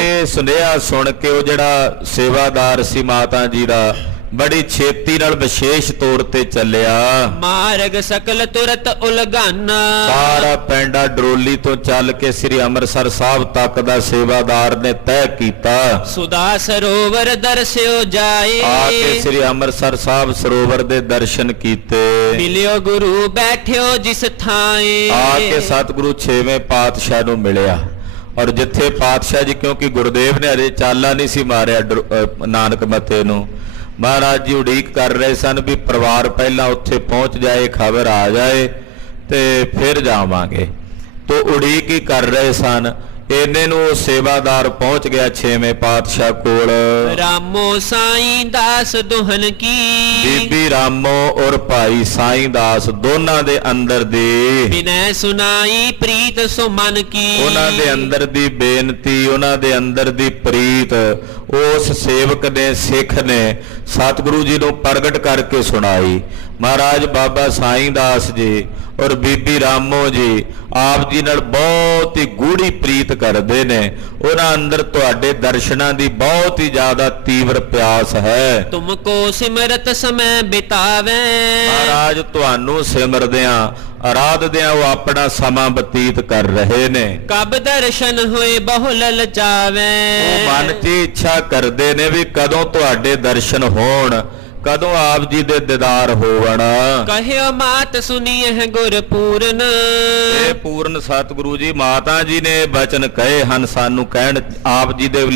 ਇਹ ਸੁਨੇਹਾ ਸੁਣ ਕੇ ਉਹ ਜਿਹੜਾ ਸੇਵਾਦਾਰ ਸੀ ਮਾਤਾ ਜੀ ਦਾ ਬੜੀ ਛੇਤੀ ਨਾਲ ਵਿਸ਼ੇਸ਼ ਤੌਰ ਤੇ ਚੱਲਿਆ। ਮਾਰਗ ਸਕਲ ਤੁਰਤ ਉਲਗਾਨਾ। ਸਾਰਾ ਪੈਂਡਾ ਡਰੋਲੀ ਤੋਂ ਚੱਲ ਕੇ ਸ੍ਰੀ ਅੰਮ੍ਰਿਤਸਰ ਸਾਹਿਬ ਤੱਕ ਦਾ ਸੇਵਾਦਾਰ ਨੇ ਤੈਅ ਕੀਤਾ। ਸੁਦਾ ਸਰੋਵਰ ਦਰਸਿਓ ਜਾਏ। ਆ ਕੇ ਸ੍ਰੀ ਅੰਮ੍ਰਿਤਸਰ ਸਾਹਿਬ ਸਰੋਵਰ ਦੇ ਦਰਸ਼ਨ ਕੀਤੇ। ਮਿਲਿਓ ਗੁਰੂ ਬੈਠਿਓ ਜਿਸ ਥਾਏ। ਆ ਕੇ ਸਤਿਗੁਰੂ 6ਵੇਂ ਪਾਤਸ਼ਾਹ ਨੂੰ ਮਿਲਿਆ। ਔਰ ਜਿੱਥੇ ਪਾਤਸ਼ਾਹ ਜੀ, ਕਿਉਂਕਿ ਗੁਰਦੇਵ ਨੇ ਅਜੇ ਚਾਲਾ ਨਹੀਂ ਸੀ ਮਾਰਿਆ ਨਾਨਕ ਮੱਤੇ ਨੂੰ, ਮਹਾਰਾਜ ਜੀ ਉਡੀਕ ਕਰ ਰਹੇ ਸਨ ਵੀ ਪਰਿਵਾਰ ਪਹਿਲਾਂ ਉੱਥੇ ਪਹੁੰਚ ਜਾਏ, ਖਬਰ ਆ ਜਾਏ ਤੇ ਫਿਰ ਜਾਵਾਂਗੇ। ਤੋ ਉਡੀਕ ਹੀ ਕਰ ਰਹੇ ਸਨ। ਇੰਨੇ ਨੂੰ ਉਹ ਸੇਵਾਦਾਰ ਪਹੁੰਚ ਗਿਆ 6ਵੇਂ ਪਾਤਸ਼ਾਹ ਕੋਲ। ਰਾਮੋ ਸਾਈਂ ਦਾਸ ਦੁਹਨ ਕੀ। ਬੀਬੀ ਰਾਮੋ ਔਰ ਭਾਈ ਸਾਈਂ ਦਾਸ ਦੋਨਾਂ ਦੇ ਅੰਦਰ ਦੀ ਬਿਨੈ ਸੁਨਾਈ ਪ੍ਰੀਤ ਸੁਮਨ ਕੀ। ਉਹਨਾਂ ਦੇ ਅੰਦਰ ਦੀ ਬੇਨਤੀ, ਉਹਨਾਂ ਦੇ ਅੰਦਰ ਦੀ ਪ੍ਰੀਤ ਉਸ ਸੇਵਕ ਨੇ, ਸਿੱਖ ਨੇ ਸਤਿਗੁਰੂ ਜੀ ਨੂੰ ਪ੍ਰਗਟ ਕਰਕੇ ਸੁਣਾਈ। ਮਹਾਰਾਜ ਬਾਬਾ ਸਾਈਂ ਦਾਸ ਜੀ ਔਰ ਬੀਬੀ ਰਾਮੋ ਜੀ ਆਪ ਜੀ ਨਾਲ ਬਹੁਤ ਹੀ ਗੂੜੀ ਪ੍ਰੀਤ ਕਰਦੇ ਨੇ। ਉਹਨਾਂ ਅੰਦਰ ਤੁਹਾਡੇ ਦਰਸ਼ਨਾਂ ਦੀ ਬਹੁਤ ਹੀ ਜ਼ਿਆਦਾ ਤੀਵਰ ਪਿਆਸ ਹੈ। ਤੁਮ ਕੋ ਸਿਮਰਤ ਸਮੈ ਬਿਤਾਵੇ। ਮਹਾਰਾਜ ਤੁਹਾਨੂੰ ਸਿਮਰਦਿਆਂ ਆਰਾਧਦਿਆਂ ਉਹ ਆਪਣਾ ਸਮਾਂ ਬਤੀਤ ਕਰ ਰਹੇ ਨੇ। ਕਬ ਦਰਸ਼ਨ ਹੋਏ ਬਹੁ ਲਲਚਾਵੇ। ਉਹ ਮਨ 'ਚ ਇੱਛਾ ਕਰਦੇ ਨੇ ਵੀ ਕਦੋਂ ਤੁਹਾਡੇ ਦਰਸ਼ਨ ਹੋਣ, ਕਦੋਂ ਆਪ ਜੀ ਦੇ ਦੀਦਾਰ ਹੋਵਣ। ਕਹਿਓ ਮਾਤ ਸੁਨੀਏ ਗੁਰ ਪੂਰਨ। ਇਹ ਪੂਰਨ ਸਤਿਗੁਰੂ ਜੀ ਮਾਤਾ ਜੀ ਨੇ ਬਚਨ ਕਹੇ ਹਨ ਸਾਨੂੰ ਕਹਿਣ, ਆਪ ਜੀ ਦੇ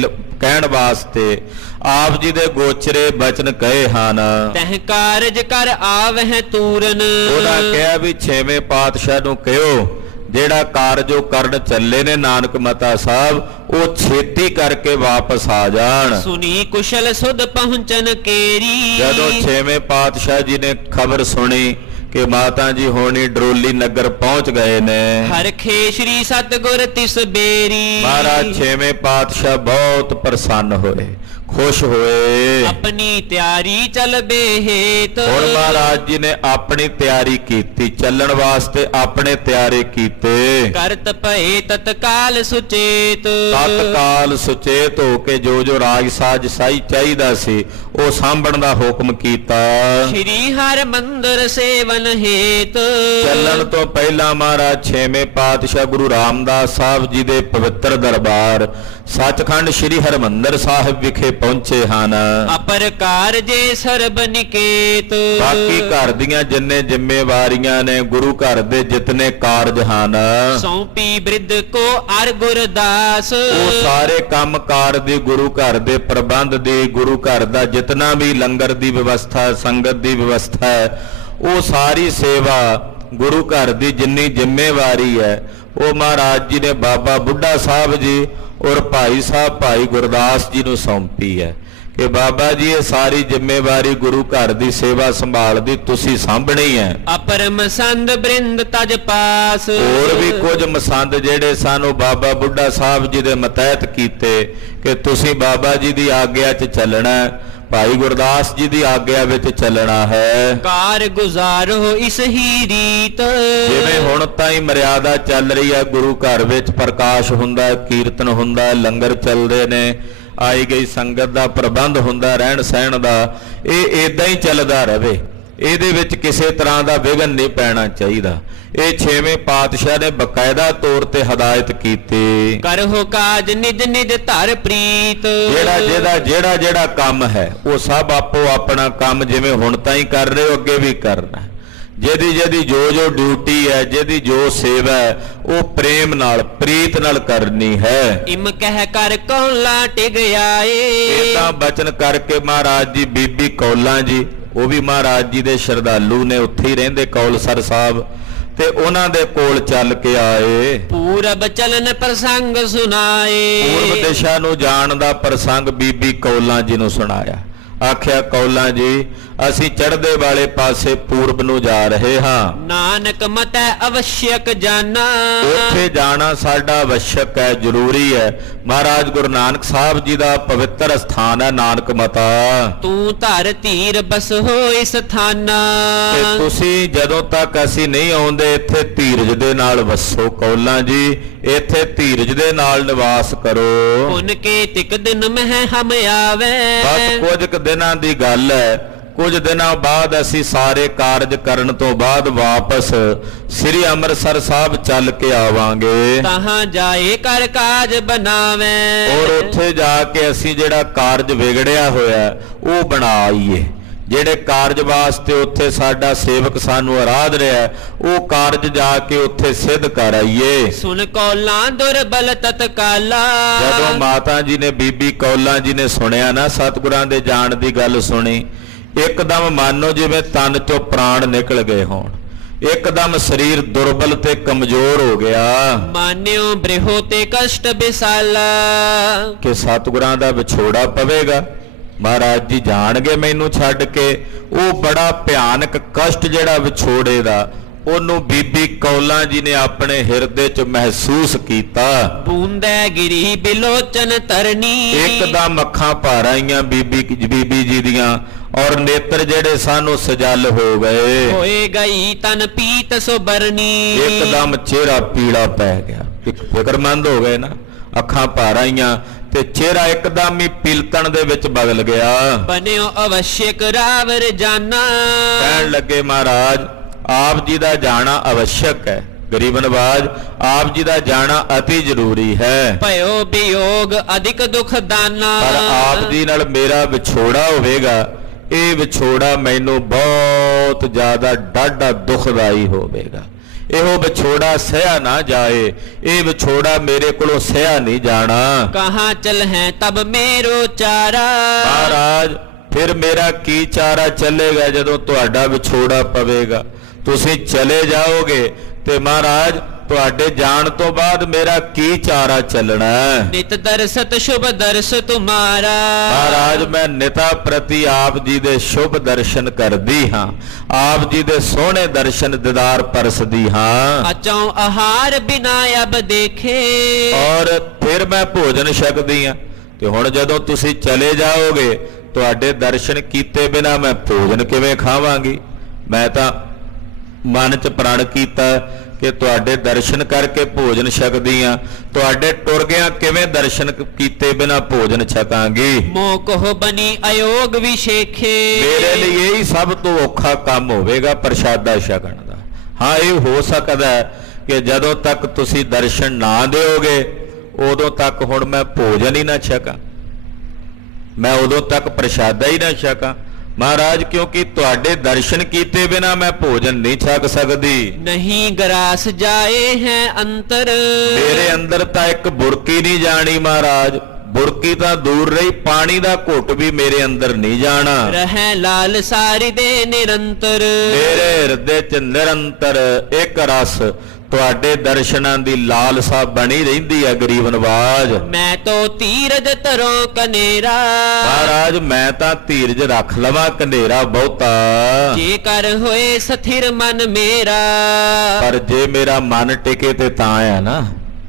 ਕਹਿਣ ਵਾਸਤੇ ਆਪ ਜੀ ਦੇ ਗੋਚਰੇ ਬਚਨ ਕਹੇ ਹਨ। ਤਹਿ ਕਾਰਜ ਕਰ ਆਵਹਿ ਤੂਰਨ। ਉਹਦਾ ਕਿਹਾ ਵੀ 6ਵੇਂ ਪਾਤਸ਼ਾਹ ਨੂੰ ਕਹਿਓ ਜਿਹੜਾ ਕਾਰਜ ਉਹ ਕਰਨ ਚੱਲੇ ਨੇ ਨਾਨਕ ਮਤਾ ਸਾਹਿਬ, ਉਹ ਛੇਤੀ ਕਰਕੇ ਵਾਪਸ ਆ ਜਾਣ। ਸੁਨੀ ਕੁਸ਼ਲ ਸੁਧ ਪਹੁੰਚਨ ਕੇਰੀ। ਜਦੋਂ 6ਵੇਂ ਪਾਤਸ਼ਾਹ ਜੀ ਨੇ ਖਬਰ ਸੁਣੀ ਕਿ ਮਾਤਾ ਜੀ ਹੋਣੀ ਡਰੋਲੀ ਨਗਰ ਪਹੁੰਚ ਗਏ ਨੇ, ਹਰਖੇ ਸ੍ਰੀ ਸਤਿਗੁਰ ਤਿਸ ਬੇਰੀ। ਮਹਾਰਾਜ 6ਵੇਂ ਪਾਤਸ਼ਾਹ ਬਹੁਤ ਪ੍ਰਸੰਨ ਹੋਏ, ਖੁਸ਼ ਹੋਏ। ਆਪਣੀ ਤਿਆਰੀ ਚਲ ਬੇਹੇਤ। ਹੁਣ ਮਹਾਰਾਜ ਜੀ ਨੇ ਆਪਣੀ ਤਿਆਰੀ ਕੀਤੀ, ਚੱਲਣ ਵਾਸਤੇ ਆਪਣੇ ਤਿਆਰੇ ਕੀਤੇ। ਕਰਤ ਭਏ ਤਤਕਾਲ ਸੁਚੇਤ। ਤਤਕਾਲ ਸੁਚੇਤ ਹੋ ਕੇ ਜੋ ਜੋ ਰਾਜ ਸਾਜ ਸਾਈ ਚਾਹੀਦਾ ਸੀ ਉਹ ਸਾਂਭਣ ਦਾ ਹੁਕਮ ਕੀਤਾ। ਸ਼੍ਰੀ ਹਰਿ ਮੰਦਰ ਸੇਵਨ ਹੇਤ। ਚੱਲਣ ਤੋਂ ਪਹਿਲਾਂ ਮਹਾਰਾਜ 6ਵੇਂ ਪਾਤਸ਼ਾਹ ਗੁਰੂ ਰਾਮਦਾਸ ਸਾਹਿਬ ਜੀ ਦੇ ਪਵਿੱਤਰ ਦਰਬਾਰ ਸੱਚਖੰਡ ਸ੍ਰੀ ਹਰਿਮੰਦਰ ਸਾਹਿਬ ਵਿਖੇ ਪਹੁੰਚੇ ਹਨ। ਅਪਰ ਕਾਰਜੇ ਸਰਬ ਨਿਕੇਤ। ਬਾਕੀ ਘਰ ਦੀਆਂ ਜਿੰਨੇ ਜ਼ਿੰਮੇਵਾਰੀਆਂ ਨੇ, ਗੁਰੂ ਘਰ ਦੇ ਜਿਤਨੇ ਕਾਰਜ ਹਨ, ਸੌਂਪੀ ਬ੍ਰਿਧ ਕੋ ਅਰ ਗੁਰਦਾਸ। ਉਹ ਸਾਰੇ ਕੰਮ ਕਾਰ ਦੀ, ਗੁਰੂ ਘਰ ਦੇ ਪ੍ਰਬੰਧ ਦੀ, ਗੁਰੂ ਘਰ ਦਾ ਜਿਤਨਾ ਵੀ ਲੰਗਰ ਦੀ ਵਿਵਸਥਾ, ਸੰਗਤ ਦੀ ਵਿਵਸਥਾ ਹੈ, ਉਹ ਸਾਰੀ ਸੇਵਾ, ਗੁਰੂ ਘਰ ਦੀ ਜਿੰਨੀ ਜ਼ਿੰਮੇਵਾਰੀ ਹੈ, ਉਹ ਮਹਾਰਾਜ ਜੀ ਨੇ ਬਾਬਾ ਬੁੱਢਾ ਸਾਹਿਬ ਜੀ ਔਰ ਭਾਈ ਸਾਹਿਬ ਭਾਈ ਗੁਰਦਾਸ ਜੀ ਨੂੰ ਸੌਂਪੀ ਹੈ ਕਿ ਬਾਬਾ ਜੀ ਇਹ ਸਾਰੀ ਜ਼ਿੰਮੇਵਾਰੀ ਗੁਰੂ ਘਰ ਦੀ ਸੇਵਾ ਸੰਭਾਲ ਦੀ ਤੁਸੀਂ ਸਾਂਭਣੀ ਹੈ। ਅਪਰ ਮਸੰਦ ਬ੍ਰਿੰਦ ਤਜ ਪਾਸ। ਹੋਰ ਵੀ ਕੁਝ ਮਸੰਦ ਜਿਹੜੇ ਸਾਨੂੰ ਬਾਬਾ ਬੁੱਢਾ ਸਾਹਿਬ ਜੀ ਦੇ ਮਤਹਿਤ ਕੀਤੇ ਕਿ ਤੁਸੀਂ ਬਾਬਾ ਜੀ ਦੀ ਆਗਿਆ 'ਚ ਚੱਲਣਾ ਹੈ, ਭਾਈ ਗੁਰਦਾਸ ਜੀ ਦੀ ਆਗਿਆ ਵਿੱਚ ਚੱਲਣਾ ਹੈ। ਕਾਰ ਗੁਜ਼ਾਰੋ ਇਸ ਹੀ ਰੀਤ। ਜਿਵੇਂ ਹੁਣ ਤਾਈਂ ਮਰਿਆਦਾ ਚੱਲ ਰਹੀ ਹੈ, ਗੁਰੂ ਘਰ ਵਿੱਚ ਪ੍ਰਕਾਸ਼ ਹੁੰਦਾ, ਕੀਰਤਨ ਹੁੰਦਾ, ਲੰਗਰ ਚੱਲਦੇ ਨੇ, ਆਈ ਗਈ ਸੰਗਤ ਦਾ ਪ੍ਰਬੰਧ ਹੁੰਦਾ, ਰਹਿਣ ਸਹਿਣ ਦਾ, ਇਹ ਇਦਾਂ ਹੀ ਚੱਲਦਾ ਰਹੇ। ਇਹਦੇ ਵਿੱਚ ਕਿਸੇ ਤਰ੍ਹਾਂ ਦਾ ਵਿਘਨ ਨਹੀਂ ਪੈਣਾ ਚਾਹੀਦਾ। ਇਹ ਛੇਵੇਂ ਪਾਤਸ਼ਾਹ ਨੇ ਬਕਾਇਦਾ ਤੌਰ ਤੇ ਹਦਾਇਤ ਕੀਤੀ, ਕਰਹੁ ਕਾਜ ਨਿਜ ਨਿਜ ਧਰ ਪ੍ਰੀਤ। ਜਿਹੜਾ ਕੰਮ ਹੈ ਉਹ ਸਭ ਆਪੋ ਆਪਣਾ ਕੰਮ ਜਿਵੇਂ ਹੁਣ ਤਾਈਂ ਕਰ ਰਹੇ ਹੋ ਅੱਗੇ ਵੀ ਕਰਨਾ। ਜਿਹਦੀ ਜੋ ਡਿਊਟੀ ਹੈ, ਜਿਹਦੀ ਜੋ ਸੇਵਾ ਹੈ, ਉਹ ਪ੍ਰੇਮ ਨਾਲ, ਪ੍ਰੀਤ ਨਾਲ ਕਰਨੀ ਹੈ। ਇਮ ਕਹਿ ਕਰ ਕੌਲਾ ਟਿਗ ਆਏ। ਇਦਾਂ ਬਚਨ ਕਰਕੇ ਮਹਾਰਾਜ ਜੀ, ਬੀਬੀ ਕੌਲਾਂ ਜੀ, ਉਹ ਵੀ ਮਹਾਰਾਜ ਜੀ ਦੇ ਸ਼ਰਧਾਲੂ ਨੇ, ਉੱਥੇ ਹੀ ਰਹਿੰਦੇ ਕੌਲਸਰ ਸਾਹਿਬ, ਤੇ ਉਹਨਾਂ ਦੇ ਕੋਲ ਚੱਲ ਕੇ ਆਏ। ਪੂਰਬ ਚਲਨ ਪ੍ਰਸੰਗ ਸੁਨਾਏ। ਪੂਰਬ ਦਿਸ਼ਾ ਨੂੰ ਜਾਣ ਦਾ ਪ੍ਰਸੰਗ ਬੀਬੀ ਕੌਲਾਂ ਜੀ ਨੂੰ ਸੁਣਾਇਆ। ਆਖਿਆ ਕੌਲਾਂ ਜੀ, ਅਸੀਂ ਚੜ੍ਹਦੇ ਵਾਲੇ ਪਾਸੇ ਪੂਰਬ ਨੂੰ ਜਾ ਰਹੇ ਹਾਂ। ਨਾਨਕ ਮਤੈ ਅਵਸ਼ਯਕ ਜਾਣਾ। ਉੱਥੇ ਜਾਣਾ ਸਾਡਾ ਅਵਸ਼ਕ ਹੈ, ਜ਼ਰੂਰੀ ਹੈ। ਮਹਾਰਾਜ ਗੁਰੂ ਨਾਨਕ ਸਾਹਿਬ ਜੀ ਦਾ ਪਵਿੱਤਰ ਸਥਾਨ ਹੈ ਨਾਨਕ ਮਤਾ। ਤੂੰ ਧਰ ਧੀਰ ਬਸ ਹੋਇ ਸਥਾਨਾ। ਤੇ ਤੁਸੀਂ ਜਦੋਂ ਤੱਕ ਅਸੀਂ ਨਹੀਂ ਆਉਂਦੇ ਇੱਥੇ ਧੀਰਜ ਦੇ ਨਾਲ ਵਸੋ ਕੌਲਾਂ ਜੀ, ਇੱਥੇ ਧੀਰਜ ਦੇ ਨਾਲ ਨਿਵਾਸ ਕਰੋ। ਪੁਨ ਕੇ ਤਿਕ ਦਿਨ ਮਹਿ ਹਮ ਆਵੇ। ਬਸ ਕੁਝ ਕੁ ਦਿਨਾਂ ਦੀ ਗੱਲ ਹੈ, ਕੁਝ ਦਿਨਾਂ ਬਾਅਦ ਅਸੀਂ ਸਾਰੇ ਕਾਰਜ ਕਰਨ ਤੋਂ ਬਾਅਦ ਵਾਪਸ ਸ੍ਰੀ ਅੰਮ੍ਰਿਤਸਰ ਸਾਹਿਬ ਚੱਲ ਕੇ ਆਵਾਂਗੇ। ਤਹਾਂ ਜਾਏ ਕਰ ਕਾਜ ਬਣਾਵੇ। ਔਰ ਉੱਥੇ ਜਾ ਕੇ ਅਸੀਂ ਜਿਹੜਾ ਕਾਰਜ ਵਿਗੜਿਆ ਹੋਇਆ ਉਹ ਬਣਾਈਏ। ਜਿਹੜੇ ਕਾਰਜ ਵਾਸਤੇ ਉੱਥੇ ਸਾਡਾ ਸੇਵਕ ਸਾਨੂੰ ਆਰਾਧ ਰਿਹਾ, ਉਹ ਕਾਰਜ ਜਾ ਕੇ ਉੱਥੇ ਸਿੱਧ ਕਰ ਆਈਏ। ਸੁਨ ਕੌਲਾਂ ਦੁਰਬਲ ਤਤਕਾਲਾ। ਜਦੋਂ ਮਾਤਾ ਜੀ ਨੇ, ਬੀਬੀ ਕੌਲਾਂ ਜੀ ਨੇ ਸੁਣਿਆ ਨਾ, ਸਤਿਗੁਰਾਂ ਦੇ ਜਾਣ ਦੀ ਗੱਲ ਸੁਣੀ, ਇੱਕਦਮ ਮਾਨੋ ਜਿਵੇਂ ਤਨ ਚੋਂ ਪ੍ਰਾਣ ਨਿਕਲ ਗਏ ਹੋਣ। ਇੱਕਦਮ ਸਰੀਰ ਦੁਰਬਲ ਤੇ ਕਮਜ਼ੋਰ ਹੋ ਗਿਆ। ਮਾਨਿਓ ਬ੍ਰਿਹੋ ਤੇ ਕਸ਼ਟ ਬਿਸਾਲਾ। ਕਿ ਸਤਿਗੁਰਾਂ ਦਾ ਵਿਛੋੜਾ ਪਵੇਗਾ, ਮਹਾਰਾਜ ਜੀ ਜਾਣਗੇ ਮੈਨੂੰ ਛੱਡ ਕੇ। ਉਹ ਬੜਾ ਭਿਆਨਕ ਕਸ਼ਟ ਜਿਹੜਾ ਵਿਛੋੜੇ ਦਾ, ਉਹਨੂੰ ਬੀਬੀ ਕੌਲਾਂ ਜੀ ਨੇ ਆਪਣੇ ਹਿਰਦੇ 'ਚ ਮਹਿਸੂਸ ਕੀਤਾ। ਬੂੰਦੈ ਗਿਰੀ ਬਿਲੋਚਨ ਤਰਨੀ। ਇੱਕਦਮ ਅੱਖਾਂ ਭਰ ਆਈਆਂ ਬੀਬੀ ਜੀ ਦੀਆਂ, ਔਰ ਨੇਤਰ ਜਿਹੜੇ ਸਾਨੂੰ ਸਜਲ ਹੋ ਗਏ। ਹੋਏ ਗਈ ਤਨ ਪੀਤ ਸੋ ਬਰਨੀ। ਇੱਕਦਮ ਚਿਹਰਾ ਪੀਲਾ ਪੈ ਗਿਆ, ਫਿਕਰਮੰਦ ਹੋ ਗਏ ਨਾ, ਅੱਖਾਂ ਭਰ ਆਈਆਂ ਤੇ ਚਿਹਰਾ ਇੱਕਦਮ ਹੀ ਪੀਲਤਣ ਦੇ ਵਿੱਚ ਬਦਲ ਗਿਆ। ਬਨਿਓ ਅਵਸ਼ਯਕ ਰਾਵਰ ਜਾਨਾ। ਕਹਿਣ ਲੱਗੇ ਮਹਾਰਾਜ ਆਪ ਜੀ ਦਾ ਜਾਣਾ ਅਵਸ਼ਕ ਹੈ, ਗਰੀਬ ਨਵਾਜ ਆਪ ਜੀ ਦਾ ਜਾਣਾ ਅਤੀ ਜ਼ਰੂਰੀ ਹੈ। ਭਇਓ ਵਿਯੋਗ ਅਧਿਕ ਦੁਖ ਦਾਨਾ। ਪਰ ਆਪ ਜੀ ਨਾਲ ਮੇਰਾ ਵਿਛੋੜਾ ਹੋਵੇਗਾ, ਇਹ ਵਿਛੋੜਾ ਮੈਨੂੰ ਬਹੁਤ ਜ਼ਿਆਦਾ ਡਾਢਾ ਦੁਖਦਾਈ ਹੋਵੇਗਾ। ਇਹੋ ਵਿਛੋੜਾ ਸਹਿਆ ਨਾ ਜਾਏ, ਇਹ ਵਿਛੋੜਾ ਮੇਰੇ ਕੋਲੋਂ ਸਹਿਆ ਨਹੀਂ ਜਾਣਾ। ਕਹਾਂ ਚਲ ਹੈ ਤਬ ਮੇਰੋ ਚਾਰਾ। ਮਹਾਰਾਜ ਫਿਰ ਮੇਰਾ ਕੀ ਚਾਰਾ ਚੱਲੇਗਾ ਜਦੋਂ ਤੁਹਾਡਾ ਵਿਛੋੜਾ ਪਵੇਗਾ। ਤੁਸੀਂ ਚਲੇ ਜਾਓਗੇ ਤੇ ਮਹਾਰਾਜ ਤੁਹਾਡੇ ਜਾਣ ਤੋਂ ਬਾਅਦ ਮੇਰਾ ਕੀ ਚਾਰਾ ਚੱਲਣਾ। ਨਿਤ ਦਰਸਤ ਸ਼ੁਭ ਦਰਸ ਤੁਮਾਰਾ। ਮਹਾਰਾਜ ਮੈਂ ਨਿਤਾ ਪ੍ਰਤੀ ਆਪ ਜੀ ਦੇ ਸ਼ੁਭ ਦਰਸ਼ਨ ਕਰਦੀ ਹਾਂ, ਆਪ ਜੀ ਦੇ ਸੋਹਣੇ ਦਰਸ਼ਨ ਦੀਦਾਰ ਪਰਸਦੀ ਹਾਂ। ਅਚਉ ਆਹਾਰ ਬਿਨਾ ਅਬ ਦੇਖੇ। ਔਰ ਫਿਰ ਮੈਂ ਭੋਜਨ ਛਕਦੀ ਹਾਂ। ਤੇ ਹੁਣ ਜਦੋਂ ਤੁਸੀਂ ਚਲੇ ਜਾਓਗੇ, ਤੁਹਾਡੇ ਦਰਸ਼ਨ ਕੀਤੇ ਬਿਨਾ ਮੈਂ ਭੋਜਨ ਕਿਵੇਂ ਖਾਵਾਂਗੀ। ਮੈਂ ਤਾਂ ਮਨ 'ਚ ਪ੍ਰਣ ਕੀਤਾ ਕਿ ਤੁਹਾਡੇ ਦਰਸ਼ਨ ਕਰਕੇ ਭੋਜਨ ਛਕਦੀ ਆ, ਤੁਹਾਡੇ ਟੁਰ ਗਿਆ ਕਿਵੇਂ ਦਰਸ਼ਨ ਕੀਤੇ ਬਿਨਾ ਭੋਜਨ ਛਕਾਂਗੀ। ਮੋਹ ਕੋ ਬਣੀ ਅਯੋਗ ਵਿਸ਼ੇਖੇ। ਮੇਰੇ ਲਈ ਇਹੀ ਸਭ ਤੋਂ ਔਖਾ ਕੰਮ ਹੋਵੇਗਾ ਪ੍ਰਸ਼ਾਦਾ ਛਕਣ ਦਾ। ਹਾਂ ਇਹ ਹੋ ਸਕਦਾ ਕਿ ਜਦੋਂ ਤੱਕ ਤੁਸੀਂ ਦਰਸ਼ਨ ਨਾ ਦਿਓਗੇ ਉਦੋਂ ਤੱਕ ਹੁਣ ਮੈਂ ਭੋਜਨ ਹੀ ਨਾ ਛਕਾਂ, ਮੈਂ ਉਦੋਂ ਤੱਕ ਪ੍ਰਸ਼ਾਦਾ ਹੀ ਨਾ ਛਕਾਂ। ਮਹਾਰਾਜ ਕਿਉਂਕਿ ਤੁਹਾਡੇ ਦਰਸ਼ਨ ਕੀਤੇ ਬਿਨਾ ਮੈਂ ਭੋਜਨ ਨਹੀਂ ਛਕ ਸਕਦੀ। ਨਹੀਂ ਗਰਾਸ ਜਾਏ ਹੈ ਅੰਤਰ, ਮੇਰੇ ਅੰਦਰ ਤਾਂ ਇੱਕ ਬੁਰਕੀ ਨਹੀਂ ਜਾਣੀ ਮਹਾਰਾਜ, ਬੁਰਕੀ ਤਾਂ ਦੂਰ ਰਹੀ, ਪਾਣੀ ਦਾ ਘੁੱਟ ਵੀ ਮੇਰੇ ਅੰਦਰ ਨਹੀਂ ਜਾਣਾ। ਰਹਿ ਲਾਲ ਸਾਰੀ ਦੇ ਨਿਰੰਤਰ, ਮੇਰੇ ਹਿਰਦੇ 'ਚ ਨਿਰੰਤਰ ਇੱਕ ਰਸ ਤੁਹਾਡੇ ਦਰਸ਼ਨਾਂ ਦੀ ਲਾਲਸਾ ਬਣੀ ਰਹਿੰਦੀ ਹੈ। ਗਰੀਬ ਨਵਾਜ ਮੈਂ ਤੋ ਧੀਰਜ ਧਰੋ ਕਨੇਰਾ, ਮਹਾਰਾਜ ਮੈਂ ਤਾਂ ਧੀਰਜ ਰੱਖ ਲਵਾਂ ਕਨੇਰਾ ਬਹੁਤਾ, ਜੇ ਕਰ ਹੋਏ ਸਥਿਰ ਮਨ ਮੇਰਾ। ਪਰ ਜੇ ਮੇਰਾ ਮਨ ਟਿਕੇ ਤੇ ਤਾਂ ਆ ਨਾ,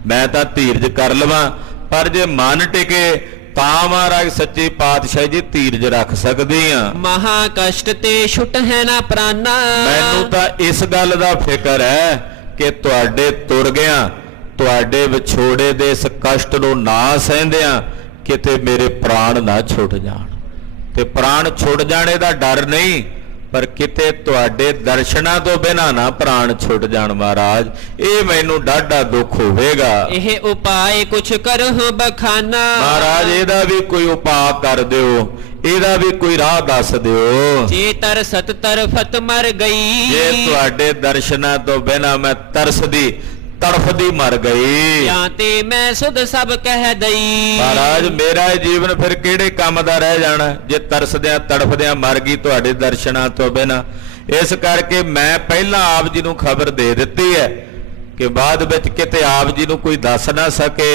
ਮੈਂ ਤਾਂ ਧੀਰਜ ਕਰ ਲਵਾਂ, ਪਰ ਜੇ ਮਨ ਟਿਕੇ ਤਾਂ ਮਹਾਰਾਜ ਸੱਚੇ ਪਾਤਸ਼ਾਹ ਜੀ ਧੀਰਜ ਰੱਖ ਸਕਦੇ ਆ। ਮਹਾ ਕਸ਼ਟ ਤੇ ਛੁੱਟ ਹੈ ਨਾ ਪ੍ਰਾਨਾ, ਮੈਨੂੰ ਤਾਂ ਇਸ ਗੱਲ ਦਾ ਫਿਕਰ ਹੈ ਕਿ ਤੁਹਾਡੇ ਤੁਰ ਗਿਆ, ਤੁਹਾਡੇ ਵਿਛੋੜੇ ਦੇ ਇਸ ਕਸ਼ਟ ਨੂੰ ਨਾ ਸਹਿੰਦਿਆਂ ਕਿਤੇ ਮੇਰੇ ਪ੍ਰਾਣ ਨਾ ਛੁੱਟ ਜਾਣ। ਤੇ ਪ੍ਰਾਣ ਛੁੱਟ ਜਾਣੇ ਦਾ ਡਰ ਨਹੀਂ, ਪਰ ਕਿਤੇ ਤੁਹਾਡੇ ਦਰਸ਼ਨਾਂ ਤੋਂ ਬਿਨਾਂ ਨਾ ਪ੍ਰਾਣ ਛੁੱਟ ਜਾਣ ਮਹਾਰਾਜ, ਇਹ ਮੈਨੂੰ ਡਾਢਾ ਦੁੱਖ ਹੋਵੇਗਾ। ਇਹ ਉਪਾਏ ਕੁਛ ਕਰਹੁ ਬਖਾਨਾ, ਮਹਾਰਾਜ ਇਹਦਾ ਵੀ ਕੋਈ ਉਪਾਅ ਕਰ ਦਿਓ, ਇਹਦਾ ਵੀ ਕੋਈ ਰਾਹ ਦੱਸ ਦਿਓ। ਜੇ ਤਰਸਤ ਤਰਫਤ ਮਰ ਗਈ, ਜੇ ਤੁਹਾਡੇ ਦਰਸ਼ਨਾਂ ਤੋਂ ਬਿਨਾਂ ਮੈਂ ਤਰਸਦੀ ਤੜਫਦੀ ਮਰ ਗਈ, ਜਾਂ ਤੇ ਮੈਂ ਸੁਧ ਸਭ ਕਹਿ ਦਈ। ਮਹਾਰਾਜ ਮੇਰਾ ਇਹ ਜੀਵਨ ਫਿਰ ਕਿਹੜੇ ਕੰਮ ਦਾ ਰਹਿ ਜਾਣਾ ਜੇ ਤਰਸਦਿਆਂ ਤੜਫਦਿਆਂ ਮਰ ਗਈ ਤੁਹਾਡੇ ਦਰਸ਼ਨਾਂ ਤੋਂ ਬਿਨਾਂ। ਇਸ ਕਰਕੇ ਮੈਂ ਪਹਿਲਾਂ ਆਪ ਜੀ ਨੂੰ ਖਬਰ ਦੇ ਦਿੱਤੀ ਹੈ ਕਿ ਬਾਅਦ ਵਿੱਚ ਕਿਤੇ ਆਪ ਜੀ ਨੂੰ ਕੋਈ ਦੱਸ ਨਾ ਸਕੇ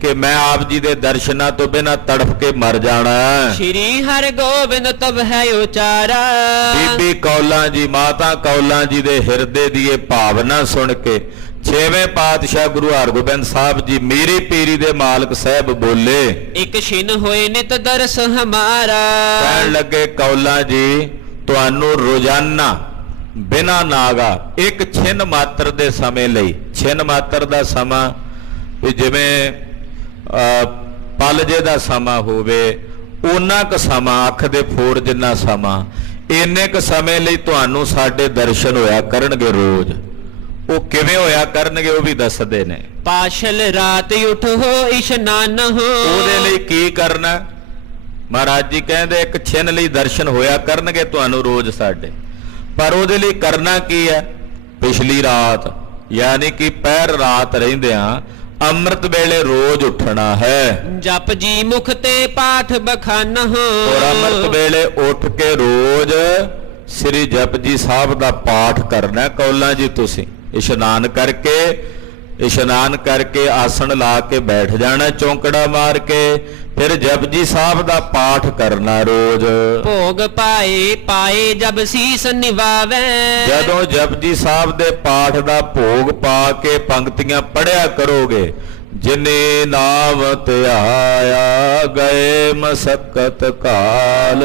ਕਿ ਮੈਂ ਆਪ ਜੀ ਦੇ ਦਰਸ਼ਨਾਂ ਤੋਂ ਬਿਨਾਂ ਤੜਫ ਕੇ ਮਰ ਜਾਣਾ। ਸ਼੍ਰੀ ਹਰਿ ਗੋਬਿੰਦ ਤਬ ਹੈ ਉਚਾਰਾ, ਬੀਬੀ ਕੌਲਾਂ ਜੀ, ਮਾਤਾ ਕੌਲਾਂ ਜੀ ਦੇ ਹਿਰਦੇ ਦੀ ਇਹ ਭਾਵਨਾ ਸੁਣ ਕੇ ਛੇਵੇਂ ਪਾਤਸ਼ਾਹ ਗੁਰੂ ਹਰਗੋਬਿੰਦ ਸਾਹਿਬ ਜੀ ਮੇਰੀ ਪੀਰੀ ਦੇ ਮਾਲਕ ਸਾਹਿਬ ਬੋਲੇ, ਇੱਕ ਛਿਨ ਹੋਏ ਨਿਤ ਦਰਸ ਹਮਾਰਾ। ਕਹਿਣ ਲੱਗੇ ਕੌਲਾਂ ਜੀ ਤੁਹਾਨੂੰ ਰੋਜ਼ਾਨਾ ਬਿਨਾ ਨਾਗਾ ਇੱਕ ਛਿਨ ਮਾਤਰ ਦੇ ਸਮੇਂ ਲਈ, ਛਿਨ ਮਾਤਰ ਦਾ ਸਮਾਂ ਵੀ ਜਿਵੇਂ ਪਲ ਜੇ ਦਾ ਸਮਾਂ ਹੋਵੇ ਉਹਨਾਂ ਕੁ ਸਮਾਂ, ਅੱਖ ਦੇ ਫੋਰ ਜਿੰਨਾ ਸਮਾਂ, ਇੰਨੇ ਕੁ ਸਮੇਂ ਲਈ ਤੁਹਾਨੂੰ ਸਾਡੇ ਦਰਸ਼ਨ ਹੋਇਆ ਕਰਨਗੇ ਰੋਜ਼। ਉਹ ਕਿਵੇਂ ਹੋਇਆ ਕਰਨਗੇ ਉਹ ਵੀ ਦੱਸਦੇ ਨੇ। ਪਾਸ਼ਲ ਰਾਤ ਉਠੋ ਇਸ਼ਨਾਨ ਹੋ, ਉਹਦੇ ਲਈ ਕੀ ਕਰਨਾ ਮਹਾਰਾਜ ਜੀ ਕਹਿੰਦੇ ਇੱਕ ਛਿਨ ਲਈ ਦਰਸ਼ਨ ਹੋਇਆ ਕਰਨਗੇ ਤੁਹਾਨੂੰ ਰੋਜ਼ ਸਾਡੇ, ਪਰ ਉਹਦੇ ਲਈ ਕਰਨਾ ਕੀ ਹੈ? ਪਿਛਲੀ ਰਾਤ ਯਾਨੀ ਕਿ ਪਹਿਰ ਰਾਤ ਰਹਿੰਦਿਆਂ ਅੰਮ੍ਰਿਤ ਵੇਲੇ ਰੋਜ਼ ਉੱਠਣਾ ਹੈ। ਜਪ ਜੀ ਮੁਖ ਤੇ ਪਾਠ ਬਖਾਨ ਹੋ, ਔਰ ਅੰਮ੍ਰਿਤ ਵੇਲੇ ਉੱਠ ਕੇ ਰੋਜ਼ ਸ੍ਰੀ ਜਪਜੀ ਸਾਹਿਬ ਦਾ ਪਾਠ ਕਰਨਾ। ਕੌਲਾਂ ਜੀ ਤੁਸੀਂ ਇਸ਼ਨਾਨ ਕਰਕੇ ਆਸਣ ਲਾ ਕੇ ਬੈਠ ਜਾਣਾ ਚੌਂਕੜਾ ਮਾਰ ਕੇ, ਫਿਰ ਜਪਜੀ ਸਾਹਿਬ ਦਾ ਪਾਠ ਕਰਨਾ ਰੋਜ਼। ਭੋਗ ਪਾਏ ਜਬ ਸੀਸ ਨਿਵਾਵੇ, ਜਦੋਂ ਜਪਜੀ ਸਾਹਿਬ ਦੇ ਪਾਠ ਦਾ ਭੋਗ ਪਾ ਕੇ ਪੰਕਤੀਆਂ ਪੜਿਆ ਕਰੋਗੇ, ਜਿਨੇ ਨਾਮ ਧਿਆਇਆ ਗਏ ਮਸਕਤ ਕਾਲ,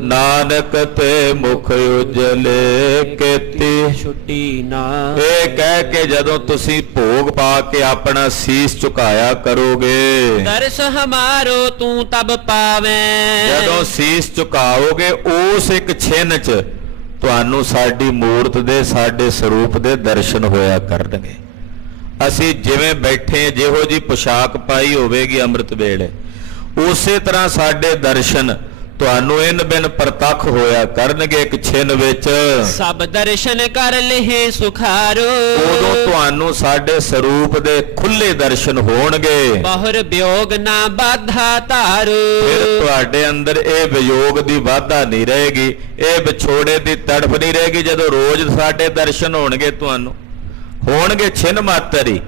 ਨਾਨਕ ਤੇ ਮੁਖ ਉਜਲੇ ਕੀਤੀ ਛੁੱਟੀ ਨਾ। ਇਹ ਕਹਿ ਕੇ ਜਦੋਂ ਤੁਸੀਂ ਭੋਗ ਪਾ ਕੇ ਆਪਣਾ ਸੀਸ ਝੁਕਾਇਆ ਕਰੋਗੇ, ਦਰਸ ਹਮਾਰੋ ਤੂੰ ਤਬ ਪਾਵੇਂ। ਜਦੋਂ ਸੀਸ ਝੁਕਾਓਗੇ ਉਸ ਇੱਕ ਛਿਨ 'ਚ ਤੁਹਾਨੂੰ ਸਾਡੀ ਮੂਰਤ ਦੇ, ਸਾਡੇ ਸਰੂਪ ਦੇ ਦਰਸ਼ਨ ਹੋਇਆ ਕਰਨਗੇ। ਅਸੀਂ ਜਿਵੇਂ ਬੈਠੇ ਜਿਹੋ ਜੀ ਪੁਸ਼ਾਕ ਪਾਈ ਹੋਵੇਗੀ ਅੰਮ੍ਰਿਤ ਵੇਲੇ, ਉਸੇ ਤਰ੍ਹਾਂ ਸਾਡੇ ਦਰਸ਼ਨ ਤੁਹਾਨੂੰ ਇਨ ਬਿਨ ਪ੍ਰਤੱਖ ਹੋਇਆ ਕਰਨਗੇ ਇੱਕ ਛਿਨ ਵਿੱਚ। ਸਭ ਦਰਸ਼ਨ ਕਰ ਲਹੇ ਸੁਖਾਰੋ, ਉਦੋਂ ਤੁਹਾਨੂੰ ਸਾਡੇ ਸਰੂਪ ਦੇ ਖੁੱਲੇ ਦਰਸ਼ਨ ਹੋਣਗੇ। ਬਹੁਰ ਵਿਯੋਗ ਨਾ ਬਾਧਾ ਧਾਰੋ, ਫਿਰ ਤੁਹਾਡੇ ਅੰਦਰ ਇਹ ਵਿਯੋਗ ਦੀ ਵਾਧਾ ਨਹੀਂ ਰਹੇਗੀ, ਇਹ ਵਿਛੋੜੇ ਦੀ ਤੜਫ ਨਹੀਂ ਰਹੇਗੀ। ਜਦੋਂ ਰੋਜ਼ ਸਾਡੇ ਦਰਸ਼ਨ ਹੋਣਗੇ, ਤੁਹਾਨੂੰ ਹੋਣਗੇ ਛਿਨ ਮਾਤਰ ਹੀ,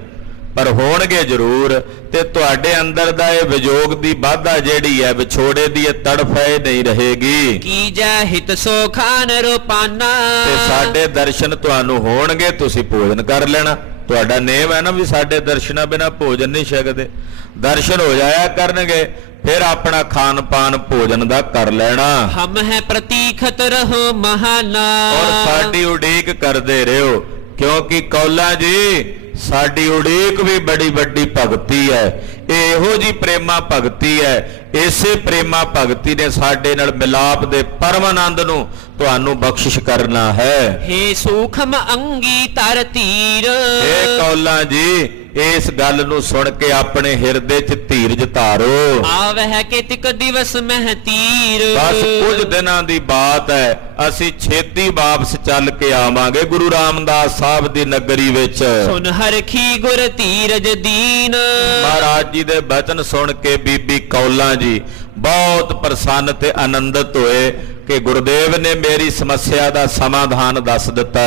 ਪਰ ਹੋਣਗੇ ਜ਼ਰੂਰ। ਤੇ ਤੁਹਾਡੇ ਅੰਦਰ ਦਾ ਇਹ ਵਿਜੋਗ ਦੀ ਵਾਧਾ ਜਿਹੜੀ ਹੈ, ਵਿਛੋੜੇ ਦੀ ਇਹ ਤੜਫ ਹੈ, ਨਹੀਂ ਰਹੇਗੀ। ਕੀ ਜੈ ਹਿਤ ਸੋ ਖਾਨ ਰੋਪਾਨਾ, ਤੇ ਸਾਡੇ ਦਰਸ਼ਨ ਤੁਹਾਨੂੰ ਹੋਣਗੇ, ਤੁਸੀਂ ਭੋਜਨ ਕਰ ਲੈਣਾ। ਤੁਹਾਡਾ ਨੇਮ ਹੈ ਨਾ ਵੀ ਸਾਡੇ ਦਰਸ਼ਨਾਂ ਬਿਨਾ ਭੋਜਨ ਨਹੀਂ ਛਕਦੇ। ਦਰਸ਼ਨ ਹੋ ਜਾਇਆ ਕਰਨਗੇ, ਫਿਰ ਆਪਣਾ ਖਾਨ ਪਾਨ ਭੋਜਨ ਦਾ ਕਰ ਲੈਣਾ। ਹਮ ਹੈ ਪ੍ਰਤੀਖਤ ਰਹੋ ਮਹਾਨਾ, ਔਰ ਸਾਡੀ ਉਡੀਕ ਕਰਦੇ ਰਹੋ, ਕਿਉਂਕਿ ਕੌਲਾਂ ਜੀ ਸਾਡੀ ਉਡੀਕ ਵੀ ਬੜੀ ਵੱਡੀ ਭਗਤੀ ਹੈ। ਇਹੋ ਜੀ ਪ੍ਰੇਮਾ ਭਗਤੀ ਹੈ। ਇਸੇ ਪ੍ਰੇਮਾ ਭਗਤੀ ਨੇ ਸਾਡੇ ਨਾਲ ਮਿਲਾਪ ਦੇ ਪਰਮ ਆਨੰਦ ਨੂੰ ਤੁਹਾਨੂੰ ਬਖਸ਼ਿਸ਼ ਕਰਨਾ ਹੈ। ਹੇ ਸੂਖਮ ਅੰਗੀ ਤਰ ਧੀਰ, ਇਹ ਕੌਲਾਂ ਜੀ ਇਸ ਗੱਲ ਨੂੰ ਸੁਣ ਕੇ ਆਪਣੇ ਹਿਰਦੇ 'ਚ ਧੀਰਜ ਧਾਰੋ। ਆਵਹਿ ਕੇਤਿਕ ਦਿਵਸ ਮਹਿ ਤੀਰ, ਬਸ ਕੁਝ ਦਿਨਾਂ ਦੀ ਬਾਤ ਹੈ, ਅਸੀਂ ਛੇਤੀ ਵਾਪਸ ਚੱਲ ਕੇ ਆਵਾਂਗੇ ਗੁਰੂ ਰਾਮਦਾਸ ਸਾਹਿਬ ਦੀ ਨਗਰੀ ਵਿੱਚ। ਸੁਨ ਹਰਖੀ ਗੁਰ ਧੀਰਜ ਦੀਨ, ਮਹਾਰਾਜ ਜੀ ਦੇ ਬਚਨ ਸੁਣ ਕੇ ਬੀਬੀ ਕੌਲਾਂ ਜੀ ਬਹੁਤ ਪ੍ਰਸੰਨ ਤੇ ਆਨੰਦਿਤ ਹੋਏ ਕਿ ਗੁਰਦੇਵ ਨੇ ਮੇਰੀ ਸਮੱਸਿਆ ਦਾ ਸਮਾਧਾਨ ਦੱਸ ਦਿੱਤਾ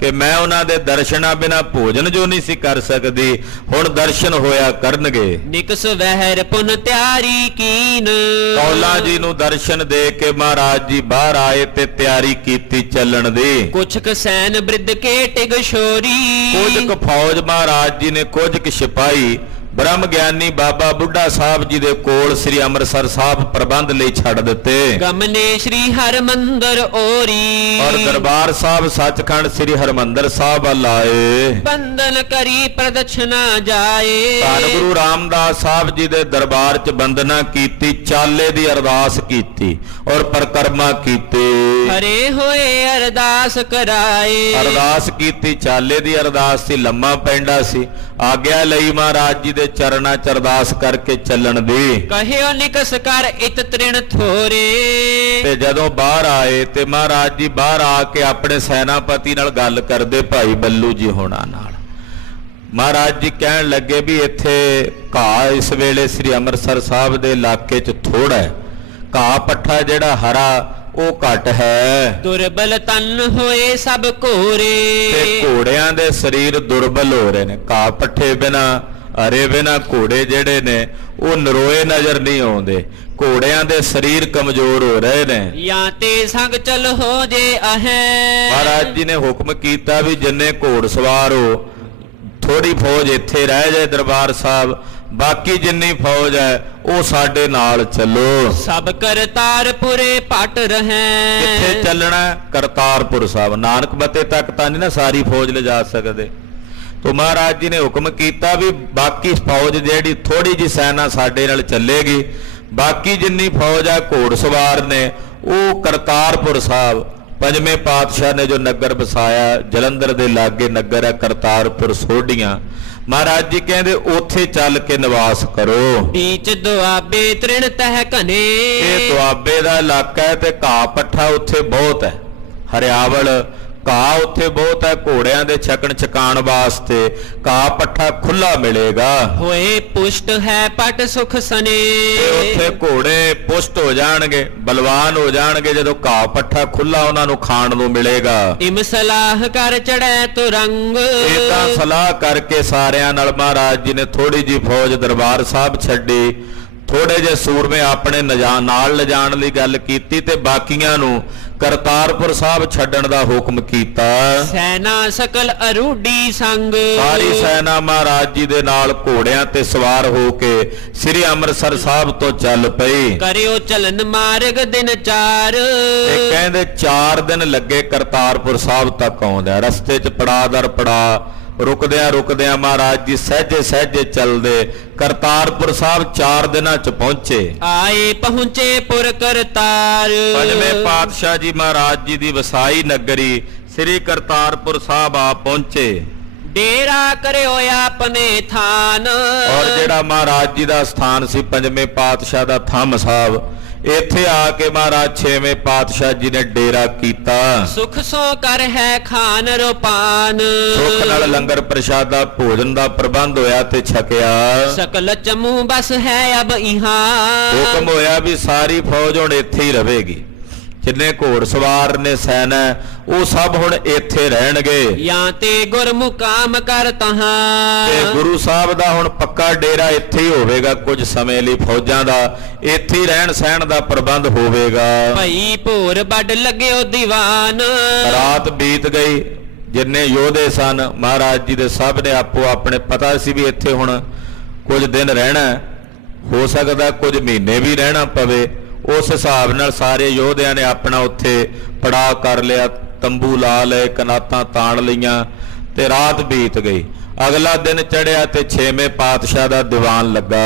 ਕਿ ਮੈਂ ਉਹਨਾਂ ਦੇ ਦਰਸ਼ਨਾਂ ਬਿਨਾ ਭੋਜਨ ਜੋ ਨਹੀਂ ਸੀ ਕਰ ਸਕਦੀ, ਹੁਣ ਦਰਸ਼ਨ ਹੋਇਆ ਕਰਨਗੇ। ਨਿਕਸ ਵਹਿਰ ਪੁਨ ਤਿਆਰੀ ਕੀਨ, ਕੌਲਾਂ ਜੀ ਨੂੰ ਦਰਸ਼ਨ ਦੇ ਕੇ ਮਹਾਰਾਜ ਜੀ ਬਾਹਰ ਆਏ ਤੇ ਤਿਆਰੀ ਕੀਤੀ ਚੱਲਣ ਦੀ। ਕੁਛ ਕ ਸੈਨ ਬ੍ਰਿਧ ਕੇ ਟਿਗ ਸ਼ੋਰੀ, ਕੁਝ ਕੁ ਫੌਜ ਮਹਾਰਾਜ ਜੀ ਨੇ ਕੁਝ ਕੁ ਸਿਪਾਹੀ ਬ੍ਰਹਮ ਗਿਆਨੀ ਬਾਬਾ ਬੁੱਢਾ ਸਾਹਿਬ ਜੀ ਦੇ ਕੋਲ ਸ੍ਰੀ ਅੰਮ੍ਰਿਤਸਰ ਸਾਹਿਬ ਪ੍ਰਬੰਧ ਲਈ ਛੱਡ ਦਿੱਤੇ। ਗਮਨੇ ਸ੍ਰੀ ਹਰਮੰਦਰ ਓਰੀ, ਔਰ ਦਰਬਾਰ ਸਾਹਿਬ ਸੱਚਖੰਡ ਸ੍ਰੀ ਹਰਮੰਦਰ ਸਾਹਿਬ ਵੱਲ ਆਏ। ਬੰਦਨ ਕਰੀ ਪ੍ਰਦਛਨਾ ਜਾਏ, ਧੰਨ ਗੁਰੂ ਰਾਮਦਾਸ ਸਾਹਿਬ ਜੀ ਦੇ ਦਰਬਾਰ 'ਚ ਬੰਦਨਾ ਕੀਤੀ, ਚਾਲੇ ਦੀ ਅਰਦਾਸ ਕੀਤੀ ਔਰ ਪਰਿਕਰਮਾ ਕੀਤੀ। ਹਰੇ ਹੋਏ ਅਰਦਾਸ ਕਰਾਏ, ਅਰਦਾਸ ਕੀਤੀ, ਚਾਲੇ ਦੀ ਅਰਦਾਸ ਸੀ, ਲੰਮਾ ਪੈਂਡਾ ਸੀ। ਆਗਿਆ ਲਈ ਮਹਾਰਾਜ ਜੀ ਦੇ ਚਰਨਾਂ 'ਚ ਅਰਦਾਸ ਕਰਕੇ ਚੱਲਣ ਦੀ। ਕਹਿਓ ਨਿਕਸ ਕਰ ਇਤ ਤ੍ਰਿਣ ਥੋਰੇ, ਤੇ ਜਦੋਂ ਬਾਹਰ ਆਏ ਤੇ ਮਹਾਰਾਜ ਜੀ ਬਾਹਰ ਆ ਕੇ ਆਪਣੇ ਸੈਨਾਪਤੀ ਨਾਲ ਗੱਲ ਕਰਦੇ, ਭਾਈ ਬੱਲੂ ਜੀ ਹੋਣਾ ਨਾਲ। ਮਹਾਰਾਜ ਜੀ ਕਹਿਣ ਲੱਗੇ ਵੀ ਇੱਥੇ ਘਾਹ ਇਸ ਵੇਲੇ ਸ੍ਰੀ ਅੰਮ੍ਰਿਤਸਰ ਸਾਹਿਬ ਦੇ ਇਲਾਕੇ 'ਚ ਥੋੜਾ ਹੈ, ਘਾਹ ਪੱਠਾ ਜਿਹੜਾ ਹਰਾ ਉਹ ਘਟ ਹੈ। ਦੁਰਬਲ ਤਨ ਹੋਏ ਸਭ ਘੋਰੇ, ਤੇ ਘੋੜਿਆਂ ਦੇ ਸਰੀਰ ਦੁਰਬਲ ਹੋ ਰਹੇ ਨੇ। ਘਾਹ ਪੱਠੇ ਬਿਨਾ ਹਰੇ ਬਿਨਾ ਘੋੜੇ ਜਿਹੜੇ ਨੇ ਉਹ ਨਰੋਏ ਨਜ਼ਰ ਨਹੀਂ ਆਉਂਦੇ, ਘੋੜਿਆਂ ਦੇ ਸਰੀਰ ਕਮਜ਼ੋਰ ਹੋ ਰਹੇ ਨੇ। ਜਾਂ ਤੇ ਸੰਗ ਚਲ ਹੋ ਜੇ ਅਹੈ, ਮਹਾਰਾਜ ਜੀ ਨੇ ਹੁਕਮ ਕੀਤਾ ਵੀ ਜਿੰਨੇ ਘੋੜ ਸਵਾਰ ਹੋ ਥੋੜੀ ਫੌਜ ਇੱਥੇ ਰਹਿ ਜਾਏ ਦਰਬਾਰ ਸਾਹਿਬ, ਬਾਕੀ ਜਿੰਨੀ ਫੌਜ ਹੈ ਉਹ ਸਾਡੇ ਨਾਲ ਚੱਲੋ। ਸਭ ਕਰਤਾਰਪੁਰੇ ਪਟ ਰਹੈ, ਕਿੱਥੇ ਚੱਲਣਾ? ਕਰਤਾਰਪੁਰ ਸਾਹਿਬ। ਨਾਨਕ ਮੱਤੇ ਤੱਕ ਤਾਂ ਨਹੀਂ ਨਾ ਸਾਰੀ ਫੌਜ ਲਿਜਾ ਸਕਦੇ। ਤੋ ਮਹਾਰਾਜ ਜੀ ਨੇ ਹੁਕਮ ਕੀਤਾ ਵੀ ਬਾਕੀ ਫੌਜ ਜਿਹੜੀ ਥੋੜੀ ਜਿਹੀ ਸੈਨਾ ਸਾਡੇ ਨਾਲ ਚੱਲੇਗੀ, ਬਾਕੀ ਜਿੰਨੀ ਫੌਜ ਹੈ ਘੋੜ ਸਵਾਰ ਨੇ ਉਹ ਕਰਤਾਰਪੁਰ ਸਾਹਿਬ, ਪੰਜਵੇਂ ਪਾਤਸ਼ਾਹ ਨੇ ਜੋ ਨਗਰ ਵਸਾਇਆ, ਜਲੰਧਰ ਦੇ ਲਾਗੇ ਨਗਰ ਹੈ ਕਰਤਾਰਪੁਰ ਸੋਢੀਆਂ। ਮਹਾਰਾਜ ਜੀ ਕਹਿੰਦੇ ਉੱਥੇ ਚੱਲ ਕੇ ਨਿਵਾਸ ਕਰੋ। ਬੀਚ ਦੁਆਬੇ ਤ੍ਰਿਣ ਤਹਿ ਘਨੇ, ਇਹ ਦੁਆਬੇ ਦਾ ਇਲਾਕਾ ਹੈ ਤੇ ਘਾਹ ਪੱਠਾ ਉੱਥੇ ਬਹੁਤ ਹੈ, ਹਰਿਆਵਲ ਘਾਹ ਉੱਥੇ ਬਹੁਤ ਹੈ। ਘੋੜਿਆਂ ਦੇ ਛਕਣ ਛਕਾਣ ਵਾਸਤੇ ਘਾਹ ਪੱਠਾ ਖੁੱਲਾ ਮਿਲੇਗਾ। ਹੋਏ ਪੁਸ਼ਟ ਹੈ ਪਟ ਸੁਖ ਸਨੇ, ਤੇ ਉੱਥੇ ਘੋੜੇ ਪੁਸ਼ਟ ਹੋ ਜਾਣਗੇ, ਬਲਵਾਨ ਹੋ ਜਾਣਗੇ ਜਦੋਂ ਘਾਹ ਪੱਠਾ ਖੁੱਲਾ ਉਹਨਾਂ ਨੂੰ ਖਾਣ ਨੂੰ ਮਿਲੇਗਾ। ਇਮ ਸਲਾਹ ਕਰ ਚੜੈ ਤੁਰੰਗ, ਇਹ ਤਾਂ ਸਲਾਹ ਕਰਕੇ ਸਾਰਿਆਂ ਨਾਲ ਮਹਾਰਾਜ ਜੀ ਨੇ ਥੋੜੀ ਜੀ ਫੌਜ ਦਰਬਾਰ ਸਾਹਿਬ ਛੱਡੀ, ਥੋੜੇ ਜਿਹੇ ਸੂਰਮੇ ਆਪਣੇ ਨਾਲ ਲਿਜਾਣ ਲਈ ਗੱਲ ਕੀਤੀ ਤੇ ਬਾਕੀਆਂ ਨੂੰ ਕਰਤਾਰਪੁਰ ਸਾਹਿਬ ਛੱਡਣ ਦਾ ਹੁਕਮ ਕੀਤਾ। ਸੈਨਾ ਸਕਲ ਅਰੂਢੀ ਸੰਗ, ਸਾਰੀ ਸੈਨਾ ਮਹਾਰਾਜ ਜੀ ਦੇ ਨਾਲ ਘੋੜਿਆਂ ਤੇ ਸਵਾਰ ਹੋ ਕੇ ਸ੍ਰੀ ਅੰਮ੍ਰਿਤਸਰ ਸਾਹਿਬ ਤੋਂ ਚੱਲ ਪਈ। ਕਰਿਓ ਚਲਨ ਮਾਰਗ ਦਿਨ ਚਾਰ, ਇਹ ਕਹਿੰਦੇ 4 ਦਿਨ ਲੱਗੇ ਕਰਤਾਰਪੁਰ ਸਾਹਿਬ ਤੱਕ ਆਉਂਦਾ। ਰਸਤੇ 'ਚ ਪੜਾ ਦਰ ਪੜਾ ਰੁਕਦਿਆਂ ਮਹਾਰਾਜ ਜੀ ਸਹਿਜੇ ਸਹਿਜੇ ਚੱਲਦੇ ਕਰਤਾਰਪੁਰ ਸਾਹਿਬ 4 ਦਿਨਾਂ 'ਚ ਪਹੁੰਚੇ। ਆਏ ਪਹੁੰਚੇ ਪੁਰ ਕਰਤਾਰ, ਪੰਜਵੇਂ ਪਾਤਸ਼ਾਹ ਜੀ ਮਹਾਰਾਜ ਜੀ ਦੀ ਵਸਾਈ ਨਗਰੀ ਸ੍ਰੀ ਕਰਤਾਰਪੁਰ ਸਾਹਿਬ ਆ ਪਹੁੰਚੇ। ਡੇਰਾ ਕਰਿਓ ਆਪਣੇ ਥਾਨ, ਔਰ ਜਿਹੜਾ ਮਹਾਰਾਜ ਜੀ ਦਾ ਸਥਾਨ ਸੀ ਪੰਜਵੇਂ ਪਾਤਸ਼ਾਹ ਦਾ ਥੰਮ ਸਾਹਿਬ, ਇੱਥੇ ਆ ਕੇ ਮਹਾਰਾਜ ਛੇਵੇਂ ਪਾਤਸ਼ਾਹ ਜੀ ਨੇ ਡੇਰਾ ਕੀਤਾ। ਸੁਖ ਸੋ ਕਰ ਹੈ ਖਾਨ ਰੋਪਾਨ, ਸੁਖ ਨਾਲ ਲੰਗਰ ਪ੍ਰਸ਼ਾਦਾ ਭੋਜਨ ਦਾ ਪ੍ਰਬੰਧ ਹੋਇਆ ਤੇ ਛਕਿਆ। ਸਕਲ ਚਮੂ ਬਸ ਹੈ ਅਬ ਇਹਾਂ, ਹੁਕਮ ਹੋਇਆ ਵੀ ਸਾਰੀ ਫੌਜ ਹੁਣ ਇੱਥੇ ਹੀ ਰਹੇਗੀ, ਜਿੰਨੇ ਘੋੜ ਸਵਾਰ ਨੇ ਸੈਨਾ ਉਹ ਸਭ ਹੁਣ ਇੱਥੇ ਰਹਿਣਗੇ। ਜਾਂ ਤੇ ਗੁਰਮੁਕਾਮ ਕਰ ਤਹਾਂ, ਤੇ ਗੁਰੂ ਸਾਹਿਬ ਦਾ ਹੁਣ ਪੱਕਾ ਡੇਰਾ ਇੱਥੇ ਹੀ ਹੋਵੇਗਾ, ਕੁਝ ਸਮੇਂ ਲਈ ਫੌਜਾਂ ਦਾ ਇੱਥੇ ਹੀ ਰਹਿਣ ਸਹਿਣ ਦਾ ਪ੍ਰਬੰਧ ਹੋਵੇਗਾ। ਭਈ ਭੋਰ ਵੱਡ ਲੱਗਿਓ ਦੀਵਾਨ, ਰਾਤ ਬੀਤ ਗਈ, ਜਿੰਨੇ ਯੋਧੇ ਸਨ ਮਹਾਰਾਜ ਜੀ ਦੇ ਸਭ ਨੇ ਆਪੋ ਆਪਣੇ ਪਤਾ ਸੀ ਵੀ ਇੱਥੇ ਹੁਣ ਕੁਝ ਦਿਨ ਰਹਿਣਾ, ਹੋ ਸਕਦਾ ਕੁਝ ਮਹੀਨੇ ਵੀ ਰਹਿਣਾ ਪਵੇ। ਉਸ ਹਿਸਾਬ ਨਾਲ ਸਾਰੇ ਯੋਧਿਆਂ ਨੇ ਆਪਣਾ ਉੱਥੇ ਪੜਾਅ ਕਰ ਲਿਆ, ਤੰਬੂ ਲਾ ਲਏ, ਕਨਾਤਾਂ ਤਾਣ ਲਈਆਂ ਤੇ ਰਾਤ ਬੀਤ ਗਈ। ਅਗਲਾ ਦਿਨ ਚੜਿਆ ਤੇ 6ਵੇਂ ਪਾਤਸ਼ਾਹ ਦਾ ਦੀਵਾਨ ਲੱਗਾ।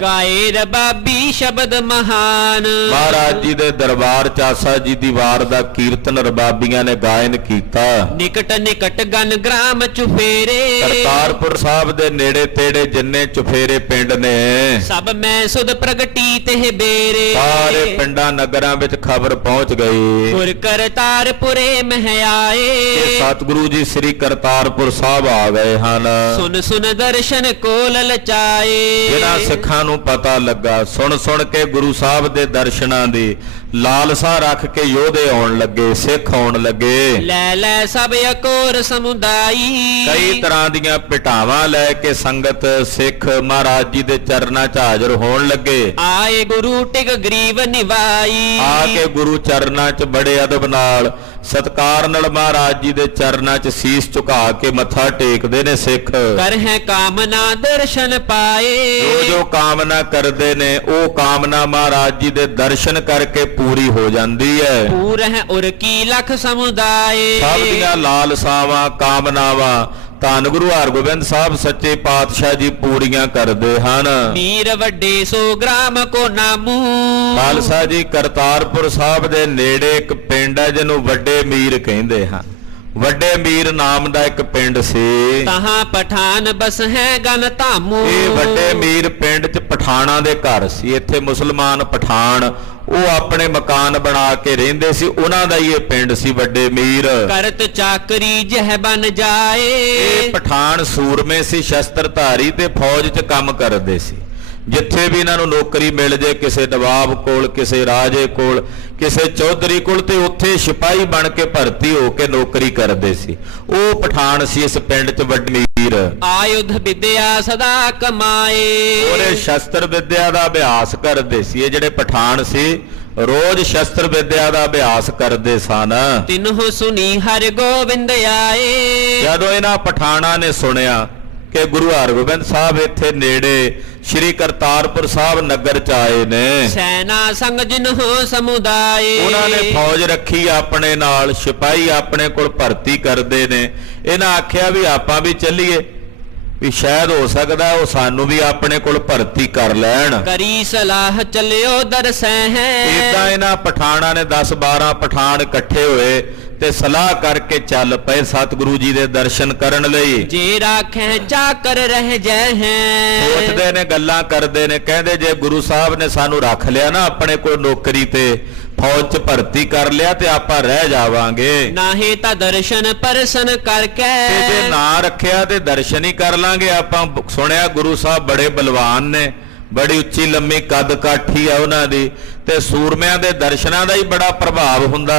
ਗਾਏ ਰਬਾਬੀ ਸ਼ਬਦ ਮਹਾਨ। ਮਹਾਰਾਜ ਜੀ ਦੇ ਦਰਬਾਰ ਚ ਆਸਾ ਜੀ ਦੀ ਵਾਰ ਦਾ ਕੀਰਤਨ ਰਬਾਬੀਆਂ ਨੇ ਗਾਇਨ ਕੀਤਾ। ਨਿਕਟ ਨਿਕਟ ਗਨ ਗ੍ਰਾਮ ਚੁਫੇਰੇ। ਕਰਤਾਰਪੁਰ ਸਾਹਿਬ ਦੇ ਨੇੜੇ ਤੇੜੇ ਜਿੰਨੇ ਚੁਫੇਰੇ ਪਿੰਡ ਨੇ ਸਭ ਮੈਂ ਸੁਧ ਪ੍ਰਗਟੀ ਤੇ ਬੇਰੇ। ਸਾਰੇ ਪਿੰਡਾਂ ਨਗਰਾਂ ਵਿੱਚ ਖਬਰ ਪਹੁੰਚ ਗਈ ਗੁਰ ਕਰਤਾਰਪੁਰੇ ਮਹਿ ਆਏ। ਕਿ ਸਤਿਗੁਰੂ ਜੀ ਸ੍ਰੀ ਕਰਤਾਰਪੁਰ ਸਾਹਿਬ ਆ ਗਏ ਹਨ। ਸੁਨ ਸੁਨ ਦਰਸ਼ਨ ਕੋ ਲਲਚਾਏ। ਜਿਹਨਾਂ ਸਿੱਖਾਂ ਨੂੰ ਪਤਾ ਲੱਗਾ ਸੁਣ ਸੁਣ ਕੇ ਗੁਰੂ ਸਾਹਿਬ ਦੇ ਦਰਸ਼ਨਾਂ ਦੀ ਲਾਲਸਾ ਰੱਖ ਕੇ ਯੋਧੇ ਆਉਣ ਲੱਗੇ, ਸਿੱਖ ਆਉਣ ਲੱਗੇ। ਲੈ ਲੈ ਸਭ ਅਕੋਰ ਸਮੁਦਾਈ। ਕਈ ਤਰ੍ਹਾਂ ਦੀਆਂ ਭਿਟਾਵਾਂ ਲੈ ਕੇ ਸੰਗਤ ਸਿੱਖ ਮਹਾਰਾਜ ਜੀ ਦੇ ਚਰਨਾਂ 'ਚ ਹਾਜ਼ਰ ਹੋਣ ਲੱਗੇ। ਆਏ ਗੁਰੂ ਟਿਕ ਗਰੀਬ ਨਿਵਾਈ। ਆ ਕੇ ਗੁਰੂ ਚਰਨਾਂ 'ਚ ਬੜੇ ਅਦਬ ਨਾਲ ਸਤਿਕਾਰ ਨਾਲ ਮਹਾਰਾਜ ਜੀ ਦੇ ਚਰਨਾਂ 'ਚ ਸੀਸ ਝੁਕਾ ਕੇ ਮੱਥਾ ਟੇਕਦੇ ਨੇ ਸਿੱਖ। ਕਰ ਹੈ ਕਾਮਨਾ ਦਰਸ਼ਨ ਪਾਏ। ਜੋ ਜੋ ਕਾਮਨਾ ਕਰਦੇ ਨੇ ਉਹ ਕਾਮਨਾ ਮਹਾਰਾਜ ਜੀ ਦੇ ਦਰਸ਼ਨ ਕਰਕੇ ਪੂਰੀ ਹੋ ਜਾਂਦੀ ਹੈ। ਪੂਰ ਹੈ ਉਰ ਕੀ ਲਖ ਸਮੁਦਾਏ। ਸਭ ਦੀਆਂ ਲਾਲਸਾਵਾਂ ਕਾਮਨਾਵਾਂ ਧੰਨ ਗੁਰੂ ਹਰਗੋਬਿੰਦ ਸਾਹਿਬ ਸੱਚੇ ਪਾਤਸ਼ਾਹ ਜੀ ਪੂਰੀਆਂ ਕਰਦੇ ਹਨ। ਮੀਰ ਵੱਡੇ ਸੋ ਗ੍ਰਾਮ ਕੋ ਨਾਮੂ। ਖਾਲਸਾ ਜੀ ਕਰਤਾਰਪੁਰ ਸਾਹਿਬ ਦੇ ਨੇੜੇ ਇੱਕ ਪਿੰਡ ਹੈ ਜਿਹਨੂੰ ਵੱਡੇ ਮੀਰ ਕਹਿੰਦੇ ਹਨ। ਵੱਡੇ ਮੀਰ ਨਾਮ ਦਾ ਇੱਕ ਪਿੰਡ ਸੀ। ਤਹਾਂ ਪਠਾਨ ਬਸ ਹੈ ਗਨ ਧਾਮੂ। ਇਹ ਵੱਡੇ ਮੀਰ ਪਿੰਡ 'ਚ ਪਠਾਨਾਂ ਦੇ ਘਰ ਸੀ। ਇੱਥੇ ਮੁਸਲਮਾਨ ਪਠਾਨ ਉਹ ਆਪਣੇ ਮਕਾਨ ਬਣਾ ਕੇ ਰਹਿੰਦੇ ਸੀ। ਉਹਨਾਂ ਦਾ ਹੀ ਇਹ ਪਿੰਡ ਸੀ ਵੱਡੇ ਮੀਰ। ਕਰਤ ਚਾਕਰੀ ਜਹ ਬਨ ਜਾਏ। ਇਹ ਪਠਾਨ ਸੂਰਮੇ ਸੀ, ਸ਼ਸਤਰਧਾਰੀ ਤੇ ਫੌਜ 'ਚ ਕੰਮ ਕਰਦੇ ਸੀ। ਜਿੱਥੇ ਵੀ ਇਹਨਾਂ ਨੂੰ ਨੌਕਰੀ ਮਿਲ ਜੇ, ਕਿਸੇ ਨਵਾਬ ਕੋਲ, ਕਿਸੇ ਰਾਜੇ ਕੋਲ, ਕਿਸੇ ਚੌਧਰੀ ਕੋਲ, ਤੇ ਉੱਥੇ ਸਿਪਾਹੀ ਬਣ ਕੇ ਭਰਤੀ ਹੋ ਕੇ ਨੌਕਰੀ ਕਰਦੇ ਸੀ। ਉਹ ਪਠਾਨ ਸੀ ਇਸ ਪਿੰਡ 'ਚ ਵੱਡੇ ਮੀਰ। ਆਯੁਧ ਵਿਦਿਆ ਸਦਾ ਕਮਾਏ। ਉਹਨੇ ਸ਼ਸਤਰ ਵਿਦਿਆ ਦਾ ਅਭਿਆਸ ਕਰਦੇ ਸੀ। ਇਹ ਜਿਹੜੇ ਪਠਾਨ ਸੀ ਰੋਜ਼ ਸ਼ਸਤਰ ਵਿਦਿਆ ਦਾ ਅਭਿਆਸ ਕਰਦੇ ਸਨ। ਤਿਨਹੁ ਸੁਨੀ ਹਰਿ ਗੋਬਿੰਦ ਆਏ। ਜਦੋਂ ਇਹਨਾਂ ਪਠਾਨਾਂ ਨੇ ਸੁਣਿਆ ਕਿ ਗੁਰੂ ਹਰਗੋਬਿੰਦ ਸਾਹਿਬ ਇੱਥੇ ਨੇੜੇ ਸ਼੍ਰੀ ਕਰਤਾਰਪੁਰ ਸਾਹਿਬ ਨਗਰ 'ਚ ਆਏ ਨੇ, ਸੈਨਾ ਸੰਗ ਜਿਨਹੁ ਸਮੁਦਾਏ। ਉਹਨਾਂ ਨੇ ਫੌਜ ਰੱਖੀ ਆਪਣੇ ਨਾਲ, ਸਿਪਾਹੀ ਆਪਣੇ ਕੋਲ ਭਰਤੀ ਕਰਦੇ ਨੇ। ਇਹਨਾਂ ਆਖਿਆ ਵੀ ਆਪਾਂ ਵੀ ਚੱਲੀਏ, ਵੀ ਸ਼ਾਇਦ ਹੋ ਸਕਦਾ ਉਹ ਸਾਨੂੰ ਵੀ ਆਪਣੇ ਕੋਲ ਭਰਤੀ ਕਰ ਲੈਣ। ਕਰੀ ਸਲਾਹ ਚੱਲਿਓ ਦਰਸੈ ਹੈ। ਇਦਾਂ ਇਹਨਾਂ ਪਠਾਨਾਂ ਨੇ 10-12 ਪਠਾਨ ਇਕੱਠੇ ਹੋਏ ਤੇ ਸਲਾਹ ਕਰਕੇ ਚੱਲ ਪਏ ਸਤਿਗੁਰੂ ਜੀ ਦੇ ਦਰਸ਼ਨ ਕਰਨ ਲਈ। ਜੇ ਰਾਖੈ ਚਾਕਰ ਰਹਿ ਜੈ ਹੈ। ਸੋਚਦੇ ਨੇ, ਗੱਲਾਂ ਕਰਦੇ ਨੇ, ਕਹਿੰਦੇ ਜੇ ਗੁਰੂ ਸਾਹਿਬ ਨੇ ਸਾਨੂੰ ਰੱਖ ਲਿਆ ਨਾ ਆਪਣੇ ਕੋਲ ਨੌਕਰੀ ਤੇ, ਫੌਜ 'ਚ ਭਰਤੀ ਕਰ ਲਿਆ ਤੇ ਆਪਾਂ ਰਹਿ ਜਾਵਾਂਗੇ। ਨਾਹੀ ਤਾਂ ਦਰਸ਼ਨ ਪਰਸਨ ਕਰਕੇ। ਤੇ ਜੇ ਨਾ ਰੱਖਿਆ ਤੇ ਦਰਸ਼ਨ ਹੀ ਕਰ ਲਾਂਗੇ ਆਪਾਂ। ਸੁਣਿਆ ਗੁਰੂ ਸਾਹਿਬ ਬੜੇ ਬਲਵਾਨ ਨੇ, ਬੜੀ ਉੱਚੀ ਲੰਮੀ ਕੱਦ ਕਾਠੀ ਆ ਉਹਨਾਂ ਦੀ, ਤੇ ਸੂਰਮਿਆਂ ਦੇ ਦਰਸ਼ਨਾਂ ਦਾ ਹੀ ਬੜਾ ਪ੍ਰਭਾਵ ਹੁੰਦਾ।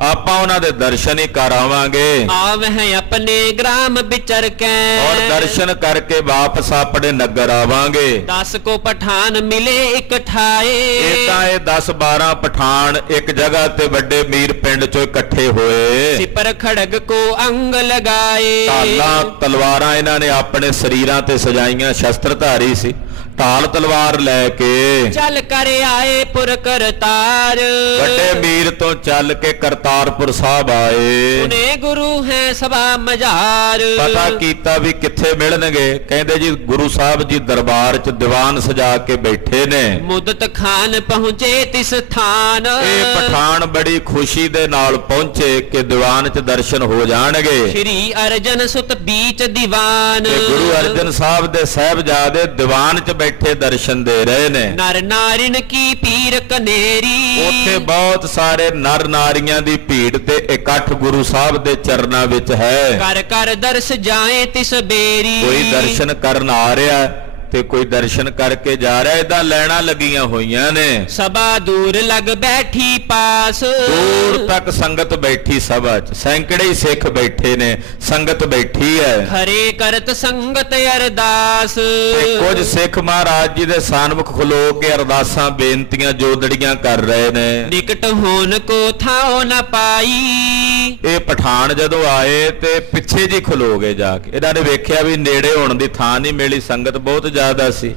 ਆਪਾਂ ਉਹਨਾਂ ਦੇ ਦਰਸ਼ਨ ਹੀ ਕਰ ਆਵਾਂਗੇ ਆਵਹਿ ਆਪਣੇ ਗ੍ਰਾਮ ਵਿਚਰ ਕੇ। ਔਰ ਦਰਸ਼ਨ ਕਰਕੇ ਵਾਪਸ ਆਪਣੇ ਨਗਰ ਆਵਾਂਗੇ। 10 ਕੋ ਪਠਾਨ ਮਿਲੇ ਇੱਕ ਠਾਏ। ਇਹ ਤਾਂ ਇਹ 10-12 ਪਠਾਨ ਇੱਕ ਜਗ੍ਹਾ ਤੇ ਵੱਡੇ ਮੀਰ ਪਿੰਡ 'ਚੋਂ ਇਕੱਠੇ ਹੋਏ। ਸਿਪਰ ਖੜਗ ਕੋ ਅੰਗ ਲਗਾਏ। ਢਾਲਾਂ ਤਲਵਾਰਾਂ ਇਹਨਾਂ ਨੇ ਆਪਣੇ ਸਰੀਰਾਂ ਤੇ ਸਜਾਈਆਂ, ਸ਼ਸਤਰਧਾਰੀ ਸੀ। ਢਾਲ ਤਲਵਾਰ ਲੈ ਕੇ ਚੱਲ ਕਰ ਆਏ ਪੁਰ ਕਰਤਾਰ। ਵੱਡੇ ਮੀਰ ਤੋਂ ਚੱਲ ਕੇ ਕਰਤਾਰਪੁਰ ਸਾਹਿਬ ਆਏ। ਸੁਨੇ ਗੁਰੂ ਹੈ ਸਭਾ ਮਝਾਰ। ਪਤਾ ਕੀਤਾ ਵੀ ਕਿੱਥੇ ਮਿਲਣਗੇ। ਕਹਿੰਦੇ ਜੀ ਗੁਰੂ ਸਾਹਿਬ ਜੀ ਦਰਬਾਰ 'ਚ ਦੀਵਾਨ ਸਜਾ ਕੇ ਬੈਠੇ ਨੇ। ਮੁਦਤ ਖਾਨ ਪਹੁੰਚੇ ਤਿਸ ਥਾਨ। ਇਹ ਪਠਾਨ ਬੜੀ ਖੁਸ਼ੀ ਦੇ ਨਾਲ ਪਹੁੰਚੇ ਕਿ ਦੀਵਾਨ 'ਚ ਦਰਸ਼ਨ ਹੋ ਜਾਣਗੇ। ਸ਼੍ਰੀ ਅਰਜਨ ਸੁਤ ਬੀਚ ਦੀਵਾਨ। ਤੇ ਗੁਰੂ ਅਰਜਨ ਸਾਹਿਬ ਦੇ ਸਾਹਿਬਜ਼ਾਦੇ ਦੀਵਾਨ 'ਚ ਬੈਠੇ ਦਰਸ਼ਨ ਦੇ ਰਹੇ ਨੇ। ਨਰ ਨਾਰਿਨ ਕੀ ਪੀਰ ਕਨੇਰੀ। ਉੱਥੇ ਬਹੁਤ ਸਾਰੇ ਨਰ ਨਾਰੀਆਂ ਦੀ ਭੀੜ ਤੇ ਇਕੱਠ ਗੁਰੂ ਸਾਹਿਬ ਦੇ ਚਰਨਾਂ ਵਿੱਚ ਹੈ। ਕਰ ਕਰ ਦਰਸ ਜਾਏ ਤਿਸ ਬੇਰੀ। ਕੋਈ ਦਰਸ਼ਨ ਕਰਨ ਆ ਰਿਹਾ ਤੇ ਕੋਈ ਦਰਸ਼ਨ ਕਰਕੇ ਜਾ ਰਿਹਾ। ਇਹਦਾ ਲੈਣਾ ਲੱਗੀਆਂ ਹੋਈਆਂ ਨੇ। ਸਭਾ ਦੂਰ ਲੱਗ ਬੈਠੀ ਪਾਸ। ਦੂਰ ਤੱਕ ਸੰਗਤ ਬੈਠੀ ਸਭਾ 'ਚ, ਸੈਂਕੜੇ ਹੀ ਸਿੱਖ ਬੈਠੇ ਨੇ, ਸੰਗਤ ਬੈਠੀ ਹੈ। ਖਰੇ ਕਰਤ ਸੰਗਤ ਅਰਦਾਸ। ਤੇ ਕੁਝ ਸਿੱਖ ਮਹਾਰਾਜ ਜੀ ਦੇ ਸਾਨਮੁਖ ਖਲੋ ਕੇ ਅਰਦਾਸਾਂ ਬੇਨਤੀਆਂ ਜੋਦੜੀਆਂ ਕਰ ਰਹੇ ਨੇ। ਨਿਕਟ ਹੋਣ ਕੋ ਥਾਉ ਨ ਪਾਈ। ਇਹ ਪਠਾਨ ਜਦੋਂ ਆਏ ਤੇ ਪਿੱਛੇ ਜੀ ਖਲੋ ਗਏ ਜਾ ਕੇ। ਇਹਨਾਂ ਨੇ ਵੇਖਿਆ ਵੀ ਨੇੜੇ ਹੋਣ ਦੀ ਥਾਂ ਨਹੀਂ ਮਿਲੀ, ਸੰਗਤ ਬਹੁਤ ਜ਼ਿਆਦਾ ਸੀ।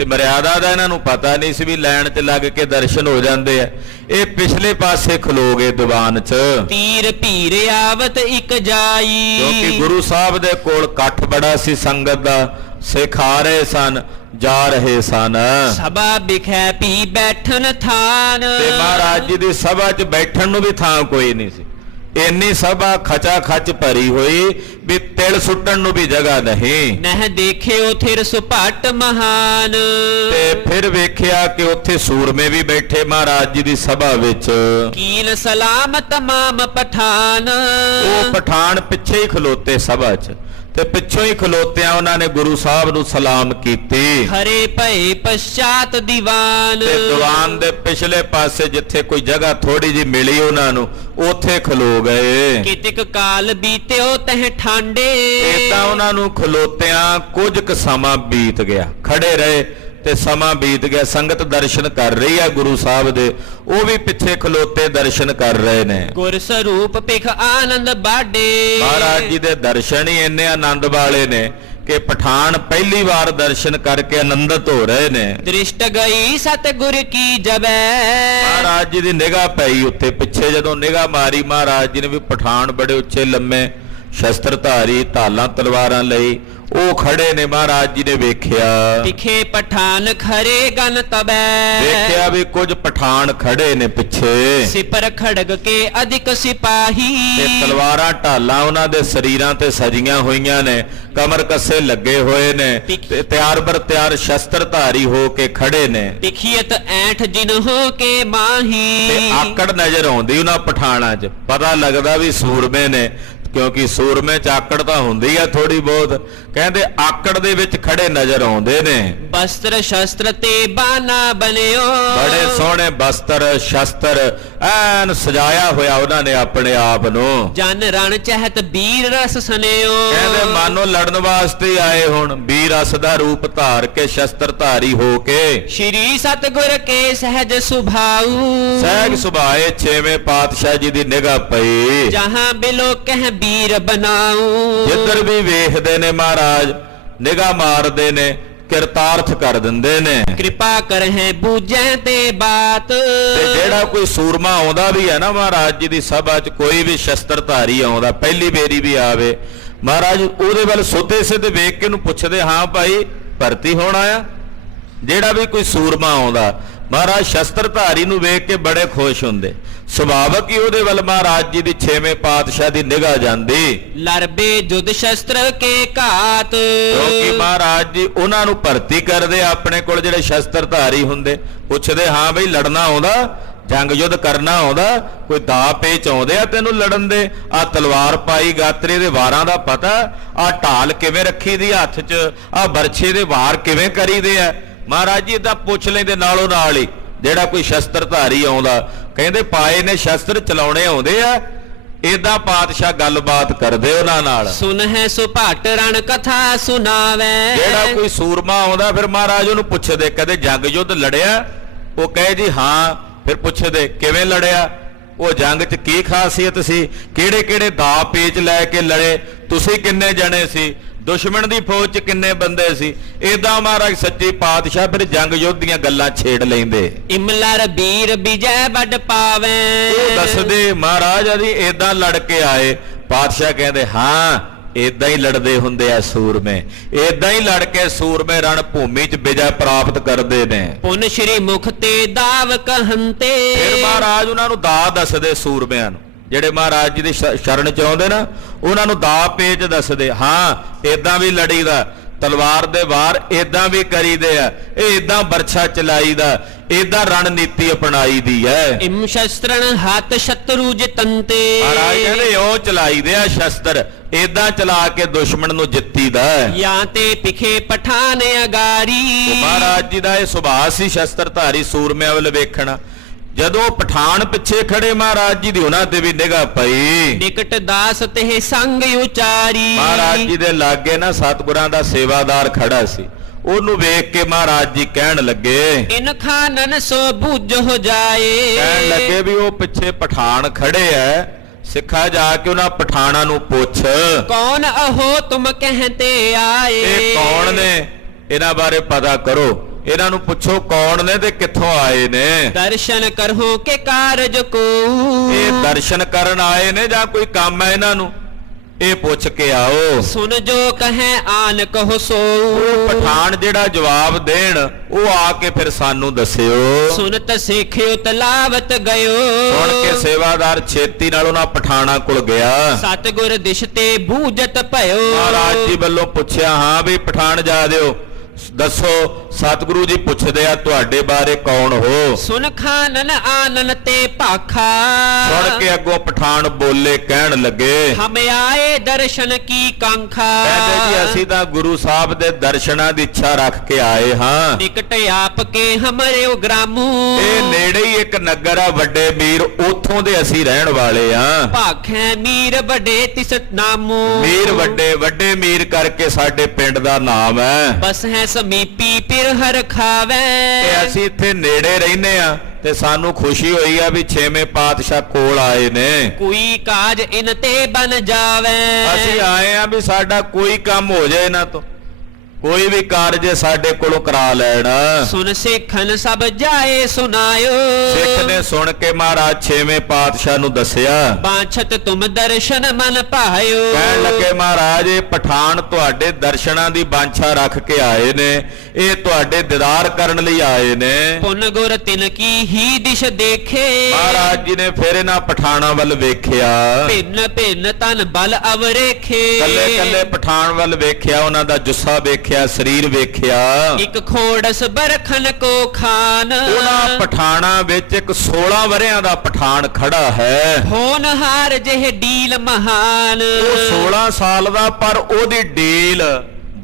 ਤੇ ਮਰਿਆਦਾ ਦਾ ਇਹਨਾਂ ਨੂੰ ਪਤਾ ਨਹੀਂ ਸੀ ਵੀ ਲਾਈਨ 'ਚ ਲੱਗ ਕੇ ਦਰਸ਼ਨ ਹੋ ਜਾਂਦੇ ਆ। ਇਹ ਪਿਛਲੇ ਪਾਸੇ ਖਲੋ ਗਏ ਦੀਵਾਨ 'ਚ, ਤੀਰ ਭੀਰ ਆਵਤ ਇੱਕ ਜਾਈ। ਕਿਉਂਕਿ ਗੁਰੂ ਸਾਹਿਬ ਦੇ ਕੋਲ ਇਕੱਠ ਬੜਾ ਸੀ, ਸੰਗਤ ਦਾ, ਸਿੱਖ ਆ ਰਹੇ ਸਨ, ਜਾ ਰਹੇ ਸਨ। ਸਭਾ ਬਿਖੈ ਪੀ ਬੈਠਨ ਥਾਨ। ਤੇ ਮਹਾਰਾਜ ਜੀ ਦੀ ਸਭਾ 'ਚ ਬੈਠਣ ਨੂੰ ਵੀ ਥਾਂ ਕੋਈ ਨਹੀਂ ਸੀ। ਇੰਨੀ ਸਭਾ ਖਚਾ ਖਚ ਭਰੀ ਹੋਈ ਵੀ ਤਿਲ ਸੁੱਟਣ ਨੂੰ ਵੀ ਜਗ੍ਹਾ ਨਹੀਂ। ਨਹਿ ਦੇਖਿਓ ਥਿਰ ਸੁਭਾਟ ਮਹਾਨ। ਤੇ ਫਿਰ ਵੇਖਿਆ ਕਿ ਉੱਥੇ ਸੂਰਮੇ ਵੀ ਬੈਠੇ ਮਹਾਰਾਜ ਜੀ ਦੀ ਸਭਾ ਵਿੱਚ। ਕੀਲ ਸਲਾਮ ਤਮਾਮ ਪਠਾਨ। ਉਹ ਪਠਾਨ ਪਿੱਛੇ ਹੀ ਖਲੋਤੇ ਸਭਾ 'ਚ, ਤੇ ਪਿੱਛੋਂ ਹੀ ਖਲੋਤਿਆਂ ਉਹਨਾਂ ਨੇ ਗੁਰੂ ਸਾਹਿਬ ਨੂੰ ਸਲਾਮ ਕੀਤੀ। ਖਰੇ ਭਏ ਪਛਾਤ ਦੀਵਾਨ। ਤੇ ਦੀਵਾਨ ਦੇ ਪਿਛਲੇ ਪਾਸੇ ਜਿੱਥੇ ਕੋਈ ਜਗ੍ਹਾ ਥੋੜੀ ਜਿਹੀ ਮਿਲੀ ਉਹਨਾਂ ਨੂੰ, ਉੱਥੇ ਖਲੋ ਗਏ। ਕਿਤਿਕ ਕਾਲ ਬੀਤਿਓ ਤਹ ਠਾਂਡੇ। ਏਦਾਂ ਉਹਨਾਂ ਨੂੰ ਖਲੋਤਿਆਂ ਕੁਝ ਕੁ ਸਮਾਂ ਬੀਤ ਗਿਆ, ਖੜੇ ਰਹੇ ਤੇ ਸਮਾਂ ਬੀਤ ਗਿਆ। ਸੰਗਤ ਦਰਸ਼ਨ ਕਰ ਰਹੀ ਹੈ ਗੁਰੂ ਸਾਹਿਬ ਦੇ, ਉਹ ਵੀ ਪਿੱਛੇ ਖਲੋਤੇ ਦਰਸ਼ਨ ਕਰ ਰਹੇ ਨੇ। ਗੁਰ ਸਰੂਪ ਪਿਖ ਆਨੰਦ ਬਾਡੇ। ਮਹਾਰਾਜ ਜੀ ਦੇ ਦਰਸ਼ਨ ਹੀ ਇੰਨੇ ਆਨੰਦ ਵਾਲੇ ਨੇ ਕਿ ਪਠਾਨ ਪਹਿਲੀ ਵਾਰ ਦਰਸ਼ਨ ਕਰਕੇ ਆਨੰਦਿਤ ਹੋ ਰਹੇ ਨੇ। ਦ੍ਰਿਸ਼ਟ ਗਈ ਸਤਿਗੁਰ ਕੀ ਜਬੈ। ਮਹਾਰਾਜ ਜੀ ਦੀ ਨਿਗਾਹ ਪਈ ਉੱਤੇ, ਪਿੱਛੇ ਜਦੋਂ ਨਿਗਾਹ ਮਾਰੀ ਮਹਾਰਾਜ ਜੀ ਨੇ ਵੀ ਪਠਾਨ ਬੜੇ ਉੱਚੇ ਲੰਮੇ ਸ਼ਸਤਰਧਾਰੀ, ਢਾਲਾਂ ਤਲਵਾਰਾਂ ਲਈ, ਉਹ ਖੜੇ ਨੇ। ਮਹਾਰਾਜ ਜੀ ਨੇ ਵੇਖਿਆ, ਦਿਖੇ ਪਠਾਨ ਖਰੇ ਗਨ ਤਬੈ। ਵੇਖਿਆ ਵੀ ਕੁਝ ਪਠਾਨ ਖੜੇ ਨੇ ਪਿੱਛੇ, ਸਿਪਰ ਖੜਗ ਕੇ ਅਧਿਕ ਸਿਪਾਹੀ। ਤੇ ਤਲਵਾਰਾਂ ਢਾਲਾਂ ਉਹਨਾਂ ਦੇ ਸਰੀਰਾਂ ਤੇ ਸਜੀਆਂ ਹੋਈਆਂ ਨੇ, ਕਮਰ ਕੱਸੇ ਲੱਗੇ ਹੋਏ ਨੇ, ਤੇ ਤਿਆਰ ਬਰ ਤਿਆਰ ਸ਼ਸਤਰਧਾਰੀ ਹੋ ਕੇ ਖੜੇ ਨੇ। ਦਿਖੀਅਤ ਐਂਠ ਜਿਨ ਹੋ ਕੇ ਮਾਹੀ। ਤੇ ਆਕੜ ਨਜ਼ਰ ਆਉਂਦੀ ਉਹਨਾਂ ਪਠਾਣਾਂ 'ਚ, ਪਤਾ ਲੱਗਦਾ ਵੀ ਸੂਰਮੇ ਨੇ, ਕਿਉਂਕਿ ਸੂਰਮੇ 'ਚ ਆਕੜ ਤਾਂ ਹੁੰਦੀ ਆ ਥੋੜੀ ਬਹੁਤ। ਕਹਿੰਦੇ ਆਕੜ ਦੇ ਵਿੱਚ ਖੜੇ ਨਜ਼ਰ ਆਉਂਦੇ ਨੇ। ਬਸਤਰ ਸ਼ਸਤਰ ਤੇ ਬਾਨਾ ਬਨਿਓ। ਬੜੇ ਸੋਹਣੇ ਬਸਤਰ ਸ਼ਸਤਰ ਐਨ ਸਜਾਇਆ ਹੋਇਆ ਉਹਨਾਂ ਨੇ ਆਪਣੇ ਆਪ ਨੂੰ। ਜਨ ਰਣ ਚਹਿਤ ਵੀਰ ਰਸ ਸਨਿਓ। ਕਹਿੰਦੇ ਮਾਨੋ ਲੜਨ ਵਾਸਤੇ ਆਏ ਹੁਣ, ਵੀਰ ਰਸ ਦਾ ਰੂਪ ਧਾਰ ਕੇ ਸ਼ਸਤਰਧਾਰੀ ਹੋ ਕੇ। ਸ਼੍ਰੀ ਸਤਿਗੁਰ ਕੇ ਸਹਿਜ ਸੁਭਾਉ। ਸਹਿਜ ਸੁਭਾਏ ਛੇਵੇਂ ਪਾਤਸ਼ਾਹ ਜੀ ਦੀ ਨਿਗਾਹ ਪਈ। ਜਹਾਂ ਬਿਲੋ ਕਹਿ ਵੀਰ ਬਨਾਉ। ਜਿੱਧਰ ਵੀ ਵੇਖਦੇ ਨੇ ਮਹਾਰਾਜ ਨਿਗਾਹ ਮਾਰਦੇ ਨੇ, ਕਿਰਤਾਰਥ ਕਰ ਦਿੰਦੇ ਨੇ। ਕਿਰਪਾ ਕਰਹਿ ਬੂਝੈ ਤੇ ਬਾਤ। ਤੇ ਜਿਹੜਾ ਕੋਈ ਸੂਰਮਾ ਆਉਂਦਾ ਵੀ ਹੈ ਨਾ ਮਹਾਰਾਜ ਜੀ ਦੀ ਸਭਾ 'ਚ, ਕੋਈ ਵੀ ਸ਼ਸਤਰਧਾਰੀ ਆਉਂਦਾ, ਪਹਿਲੀ ਬੇਰੀ ਵੀ ਆਵੇ, ਮਹਾਰਾਜ ਉਹਦੇ ਵੱਲ ਸੁੱਤੇ ਸਿੱਧੇ ਵੇਖ ਕੇ ਉਹਨੂੰ ਪੁੱਛਦੇ, ਹਾਂ ਭਾਈ ਭਰਤੀ ਹੋਣ ਆਇਆ? ਜਿਹੜਾ ਵੀ ਕੋਈ ਸੂਰਮਾ ਆਉਂਦਾ ਮਹਾਰਾਜ ਸ਼ਸਤਰਧਾਰੀ ਨੂੰ ਵੇਖ ਕੇ ਬੜੇ ਖੁਸ਼ ਹੁੰਦੇ। ਸੁਭਾਵਕ ਹੀ ਉਹਦੇ ਵੱਲ ਮਹਾਰਾਜ ਜੀ ਦੀ ਛੇਵੇਂ ਪਾਤਸ਼ਾਹ ਦੀ ਨਿਗਾਹ ਜਾਂਦੀ। ਲਰਬੇ ਜੁਦ ਸ਼ਸਤਰ ਕੇ ਘਾਤ। ਕਿਉਂਕਿ ਮਹਾਰਾਜ ਜੀ ਉਹਨਾਂ ਨੂੰ ਭਰਤੀ ਕਰਦੇ ਆਪਣੇ ਕੋਲ, ਜਿਹੜੇ ਸ਼ਸਤਰਧਾਰੀ ਹੁੰਦੇ, ਪੁੱਛਦੇ, ਹਾਂ ਬਈ ਲੜਨਾ ਆਉਂਦਾ, ਜੰਗ ਯੁੱਧ ਕਰਨਾ ਆਉਂਦਾ, ਕੋਈ ਦਾ ਪੇਚ ਆਉਂਦੇ ਆ ਤੈਨੂੰ ਲੜਨ ਦੇ? ਆ ਤਲਵਾਰ ਪਾਈ ਗਾਤਰੇ ਦੇ ਵਾਰਾਂ ਦਾ ਪਤਾ, ਆ ਢਾਲ ਕਿਵੇਂ ਰੱਖੀ ਦੀ ਹੱਥ 'ਚ, ਆ ਬਰਛੇ ਦੇ ਵਾਰ ਕਿਵੇਂ ਕਰੀਦੇ ਆ? ਮਹਾਰਾਜ ਜੀ ਤਾਂ ਪੁੱਛ ਲੈਂਦੇ ਨਾਲੋਂ ਨਾਲ ਹੀ ਜਿਹੜਾ ਕੋਈ ਸ਼ਸਤਰਧਾਰੀ ਆਉਂਦਾ। ਕਹਿੰਦੇ ਪਾਏ ਨੇ ਸ਼ਸਤਰ, ਚਲਾਉਣੇ ਆਉਂਦੇ ਆ। ਏਦਾਂ ਪਾਤਸ਼ਾਹ ਗੱਲਬਾਤ ਕਰਦੇ ਉਹਨਾਂ ਨਾਲ। ਸੁਨ ਹੈ ਸੁਭਾਟ ਰਣ ਕਥਾ ਸੁਣਾਵੇ। ਜਿਹੜਾ ਕੋਈ ਸੂਰਮਾ ਆਉਂਦਾ ਫਿਰ ਮਹਾਰਾਜ ਉਹਨੂੰ ਪੁੱਛਦੇ, ਕਦੇ ਜੰਗ ਯੁੱਧ ਲੜਿਆ? ਉਹ ਕਹੇ ਜੀ ਹਾਂ। ਫਿਰ ਪੁੱਛਦੇ ਕਿਵੇਂ ਲੜਿਆ? ਉਹ ਜੰਗ 'ਚ ਕੀ ਖਾਸੀਅਤ ਸੀ, ਕਿਹੜੇ ਕਿਹੜੇ ਦਾ ਪੇਚ ਲੈ ਕੇ ਲੜੇ, ਤੁਸੀਂ ਕਿੰਨੇ ਜਣੇ ਸੀ, ਦੁਸ਼ਮਣ ਦੀ ਫੌਜ 'ਚ ਕਿੰਨੇ ਬੰਦੇ ਸੀ? ਏਦਾਂ ਮਹਾਰਾਜ ਸੱਚੇ ਪਾਤਸ਼ਾਹ ਫਿਰ ਜੰਗ ਯੁੱਧ ਦੀਆਂ ਗੱਲਾਂ ਛੇੜ ਲੈਂਦੇ। ਇਮਲਰ ਵੀਰ ਵਿਜੈ ਵੱਡ ਪਾਵੇ। ਉਹ ਦੱਸਦੇ ਮਹਾਰਾਜ ਅਸੀਂ ਏਦਾਂ ਲੜ ਕੇ ਆਏ। ਪਾਤਸ਼ਾਹ ਕਹਿੰਦੇ ਹਾਂ ਏਦਾਂ ਹੀ ਲੜਦੇ ਹੁੰਦੇ ਆ ਸੂਰਮੇ, ਏਦਾਂ ਹੀ ਲੜ ਕੇ ਸੂਰਮੇ ਰਣ ਭੂਮੀ 'ਚ ਵਿਜੈ ਪ੍ਰਾਪਤ ਕਰਦੇ ਨੇ। ਪੁਨ ਸ਼੍ਰੀ ਮੁਖ ਤੇ ਦਾਵ ਕਹੰਤੇ। ਫਿਰ ਮਹਾਰਾਜ ਉਹਨਾਂ ਨੂੰ ਦਾ ਦੱਸਦੇ ਸੂਰਮਿਆਂ ਨੂੰ, ਜਿਹੜੇ ਮਹਾਰਾਜ ਜੀ ਦੀ ਸ਼ਰਨ 'ਚ ਆਉਂਦੇ ਨਾ, ਉਹਨਾਂ ਨੂੰ ਦਾ ਪੇਚ ਦੱਸਦੇ। ਹਾਂ ਏਦਾਂ ਵੀ ਲੜੀਦਾ, ਤਲਵਾਰ ਦੇ ਵਾਰ ਏਦਾਂ ਵੀ ਕਰੀਦੇ ਆ, ਇਹ ਏਦਾਂ ਬਰਛਾ ਚਲਾਈਦਾ, ਏਦਾਂ ਰਣਨੀਤੀ ਅਪਣਾਈ ਦੀ ਹੈ। ਇਮ ਸ਼ਸਤਰਨ ਹੱਥ ਸ਼ਤਰੂ ਜਿਤੰਤੇ। ਮਹਾਰਾਜ ਕਹਿੰਦੇ ਉਹ ਚਲਾਈਦੇ ਆ ਸ਼ਸਤਰ, ਏਦਾਂ ਚਲਾ ਕੇ ਦੁਸ਼ਮਣ ਨੂੰ ਜਿੱਤੀਦਾ। ਜਾਂ ਤੇ ਪਿਖੇ ਪਠਾਨ ਅਗਾਰੀ। ਮਹਾਰਾਜ ਜੀ ਦਾ ਇਹ ਸੁਭਾਅ ਸੀ ਸ਼ਸਤਰਧਾਰੀ ਸੂਰਮਿਆਂ ਵੱਲ ਵੇਖਣਾ। ਜਦੋਂ ਪਠਾਨ ਪਿੱਛੇ ਖੜੇ ਮਹਾਰਾਜ ਜੀ ਦੀ ਉਹਨਾਂ ਤੇ ਵੀ ਨਿਗਾਹ ਪਈ। ਨਿਕਟ ਦਾਸ ਤੇ ਸੰਗ ਉਚਾਰੀ। ਮਹਾਰਾਜ ਜੀ ਦੇ ਲਾਗੇ ਨਾ ਸਤਿਗੁਰਾਂ ਦਾ ਸੇਵਾਦਾਰ ਖੜਾ ਸੀ, ਉਹਨੂੰ ਵੇਖ ਕੇ ਮਹਾਰਾਜ ਜੀ ਕਹਿਣ ਲੱਗੇ, ਇਨ ਖਾਨਨ ਸੋ ਬੁੱਝ ਹੋ ਜਾਏ। ਕਹਿਣ ਲੱਗੇ ਵੀ ਉਹ ਪਿੱਛੇ ਪਠਾਨ ਖੜੇ ਐ, ਸਿੱਖਾ ਜਾ ਕੇ ਉਹਨਾਂ ਪਠਾਨਾਂ ਨੂੰ ਪੁੱਛ, ਕੌਣ ਅਹੋ ਤੁਮ ਕਹਤੇ ਆਏ। ਇਹ ਕੌਣ ਨੇ, ਇਹਨਾਂ ਬਾਰੇ ਪਤਾ ਕਰੋ। ਇਹਨਾਂ ਨੂੰ ਪੁੱਛੋ ਕੌਣ ਨੇ ਤੇ ਕਿੱਥੋਂ ਆਏ ਨੇ। ਦਰਸ਼ਨ ਕਰਹੁ ਕੇ ਕਾਰਜ ਕੋ, ਇਹ ਦਰਸ਼ਨ ਕਰਨ ਆਏ ਨੇ ਜਾਂ ਕੋਈ ਕੰਮ ਹੈ ਇਹਨਾਂ ਨੂੰ, ਇਹ ਪੁੱਛ ਕੇ ਆਓ। ਸੁਨ ਜੋ ਕਹੈ ਆਨ ਕਹੋ ਸੋ, ਉਹ ਪਠਾਨ ਜਿਹੜਾ ਜਵਾਬ ਦੇਣ ਉਹ ਆ ਕੇ ਫਿਰ ਸਾਨੂੰ ਦੱਸਿਓ। ਸੁਨਤ ਸਿੱਖਿਓ ਤਲਾਵਤ ਗਇਓ, ਸੁਣ ਕੇ ਸੇਵਾਦਾਰ ਛੇਤੀ ਨਾਲ ਉਹਨਾਂ ਪਠਾਣਾ ਕੋਲ ਗਿਆ। ਸਤਿਗੁਰ ਦਿਸ਼ ਤੇ ਬੂਝਤ ਭਇਓ। ਮਹਾਰਾਜ ਜੀ ਵੱਲੋਂ ਪੁੱਛਿਆ, ਹਾਂ ਵੀ ਪਠਾਨ ਜਾ ਦਿਓ, ਦੱਸੋ ਸਤਿਗੁਰੂ ਜੀ ਪੁੱਛਦੇ ਆ ਤੁਹਾਡੇ ਬਾਰੇ ਕੌਣ ਹੋ। ਸੁਨ ਖਾਨਨ ਆਨਨ ਤੇ ਭਾਖਾ, ਸੁਣ ਕੇ ਅੱਗੋਂ ਪਠਾਨ ਬੋਲੇ, ਕਹਿਣ ਲੱਗੇ ਹਮ ਆਏ ਦਰਸ਼ਨ ਕੀ ਕਾਂਖਾ। ਕਹਿੰਦੇ ਜੀ ਅਸੀਂ ਤਾਂ ਗੁਰੂ ਸਾਹਿਬ ਦੇ ਦਰਸ਼ਨਾਂ ਦੀ ਇੱਛਾ ਰੱਖ ਕੇ ਆਏ ਹਾਂ। ਨਿਕਟ ਆਪ ਕੇ ਹਮਰੇ ਗ੍ਰਾਮੂ, ਇਹ ਨੇੜੇ ਹੀ ਇੱਕ ਨਗਰ ਆ ਵੱਡੇ ਮੀਰ, ਉੱਥੋਂ ਦੇ ਅਸੀਂ ਰਹਿਣ ਵਾਲੇ ਆ। ਭਾਖੈ ਮੀਰ ਵੱਡੇ ਤਿਸ ਨਾਮੂ, ਮੀਰ ਵੱਡੇ, ਵੱਡੇ ਮੀਰ ਕਰਕੇ ਸਾਡੇ ਪਿੰਡ ਦਾ ਨਾਮ ਹੈ। ਬਸ ਹੈ ਸਮੀਪੀ ਪਿਰ ਹਰ ਖਾਵੇ। ਤੇ ਅਸੀਂ ਇੱਥੇ ਨੇੜੇ ਰਹਿੰਦੇ ਆ ਤੇ ਸਾਨੂੰ ਖੁਸ਼ੀ ਹੋਈ ਆ ਵੀ ਛੇਵੇਂ ਪਾਤਸ਼ਾਹ ਕੋਲ ਆਏ ਨੇ। ਕੋਈ ਕਾਜ ਇਨ ਤੇ ਬਨ ਜਾਵੇ। ਅਸੀਂ ਆਏ ਆ ਵੀ ਸਾਡਾ ਕੋਈ ਕੰਮ ਹੋ ਜਾਏ ਇਹਨਾਂ ਤੋਂ, ਕੋਈ ਵੀ ਕਾਰਜ ਸਾਡੇ ਕੋਲੋਂ ਕਰਾ ਲੈਣ। ਸੁਨ ਸਿੱਖਨ ਸਭ ਜਾਏ ਸੁਨਾਇਓ, ਸਿੱਖ ਨੇ ਸੁਣ ਕੇ ਮਹਾਰਾਜ ਛੇਵੇਂ ਪਾਤਸ਼ਾਹ ਨੂੰ ਦੱਸਿਆ। ਬਾਛਤ ਤੁਮ ਦਰਸ਼ਨ ਮਨ ਭਾਇਓ। ਕਹਿਣ ਲੱਗੇ ਮਹਾਰਾਜ ਇਹ ਪਠਾਨ ਤੁਹਾਡੇ ਦਰਸ਼ਨਾਂ ਦੀ ਬਾਂਛਾ ਰੱਖ ਕੇ ਆਏ ਨੇ, ਇਹ ਤੁਹਾਡੇ ਦੀਦਾਰ ਕਰਨ ਲਈ ਆਏ ਨੇ। ਪੁਨ ਗੁਰ ਤਿਨ ਕੀ ਹੀ ਦਿਸ਼ ਦੇਖੇ, ਮਹਾਰਾਜ ਜੀ ਨੇ ਫਿਰ ਇਹਨਾਂ ਪਠਾਨਾਂ ਵੱਲ ਵੇਖਿਆ। ਭਿੰਨ ਭਿੰਨ ਤਨ ਬਲ ਅਵਰੇਖੇ, ਕੱਲੇ ਕੱਲੇ ਪਠਾਨ ਵੱਲ ਵੇਖਿਆ, ਉਹਨਾਂ ਦਾ ਜੁੱਸਾ ਵੇਖਿਆ, ਸਰੀਰ ਵੇਖਿਆ। ਇੱਕ ਖੋੜਸ ਬਰਖਨ ਕੋ ਖਾਨ, ਉਹਨਾਂ ਪਠਾਨਾਂ ਵਿੱਚ ਇੱਕ 16 ਵਰਿਆਂ ਦਾ ਪਠਾਨ ਖੜਾ ਹੈ। ਹੋਨਹਾਰ ਜਿਹੇ ਡੀਲ ਮਹਾਨ, ਉਹ 16 ਸਾਲ ਦਾ, ਪਰ ਉਹਦੀ ਡੀਲ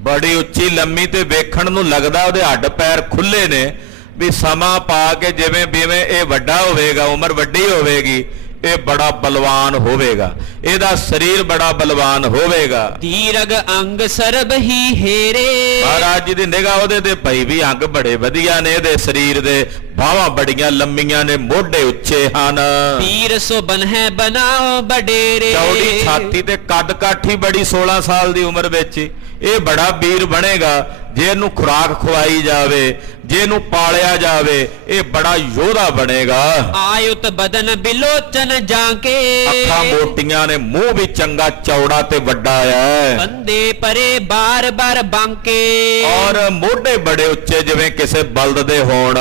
ਬੜੀ ਉੱਚੀ ਲੰਮੀ ਤੇ ਵੇਖਣ ਨੂੰ ਲੱਗਦਾ ਉਹਦੇ ਹੱਡ ਪੈਰ ਖੁੱਲੇ ਨੇ, ਵੀ ਸਮਾਂ ਪਾ ਕੇ ਜਿਵੇਂ ਜਿਵੇਂ ਇਹ ਵੱਡਾ ਹੋਵੇਗਾ, ਉਮਰ ਵੱਡੀ ਹੋਵੇਗੀ, ਇਹ ਬੜਾ ਬਲਵਾਨ ਹੋਵੇਗਾ, ਇਹਦਾ ਸਰੀਰ ਬੜਾ ਬਲਵਾਨ ਹੋਵੇਗਾ। ਦੀਰਗ ਅੰਗ ਸਰਬ ਹੀ ਹੇਰੇ, ਮਹਾਰਾਜ ਜੀ ਦੀ ਨਿਗਾਹ ਉਹਦੇ ਤੇ ਪਈ ਵੀ ਅੰਗ ਬੜੇ ਵਧੀਆ ਨੇ, ਇਹਦੇ ਸਰੀਰ ਦੇ ਬਾਹਾਂ ਬੜੀਆਂ ਲੰਮੀਆਂ ਨੇ, ਮੋਢੇ ਉੱਚੇ ਹਨ। ਪੀਰ ਸੋ ਬਨਹਿ ਬਨਾਓ ਬਡੇਰੇ, ਚੌੜੀ ਛਾਤੀ ਤੇ ਕੱਦ ਕਾਠੀ ਬੜੀ 16 ਸਾਲ ਦੀ ਉਮਰ ਵਿੱਚ ਇਹ ਬੜਾ ਵੀਰ ਬਣੇਗਾ। ਜੇ ਇਹਨੂੰ ਖੁਰਾਕ ਖਵਾਈ ਜਾਵੇ, ਜੇ ਇਹਨੂੰ ਪਾਲਿਆ ਜਾਵੇ, ਇਹ ਬੜਾ ਯੋਧਾ ਬਣੇਗਾ। ਆਯੁਤ ਬਦਨ ਬਿਲੋਚਨ ਜਾਂਕੇ, ਅੱਖਾਂ ਮੋਟੀਆਂ ਨੇ, ਮੂੰਹ ਵੀ ਚੰਗਾ ਚੌੜਾ ਤੇ ਵੱਡਾ ਹੈ, ਬੰਦੇ ਪਰੇ ਬਾਰ ਬਾਰ ਬਾਂਕੇ, ਔਰ ਮੋਢੇ ਬੜੇ ਉੱਚੇ ਜਿਵੇਂ ਕਿਸੇ ਬਲਦ ਦੇ ਹੋਣ।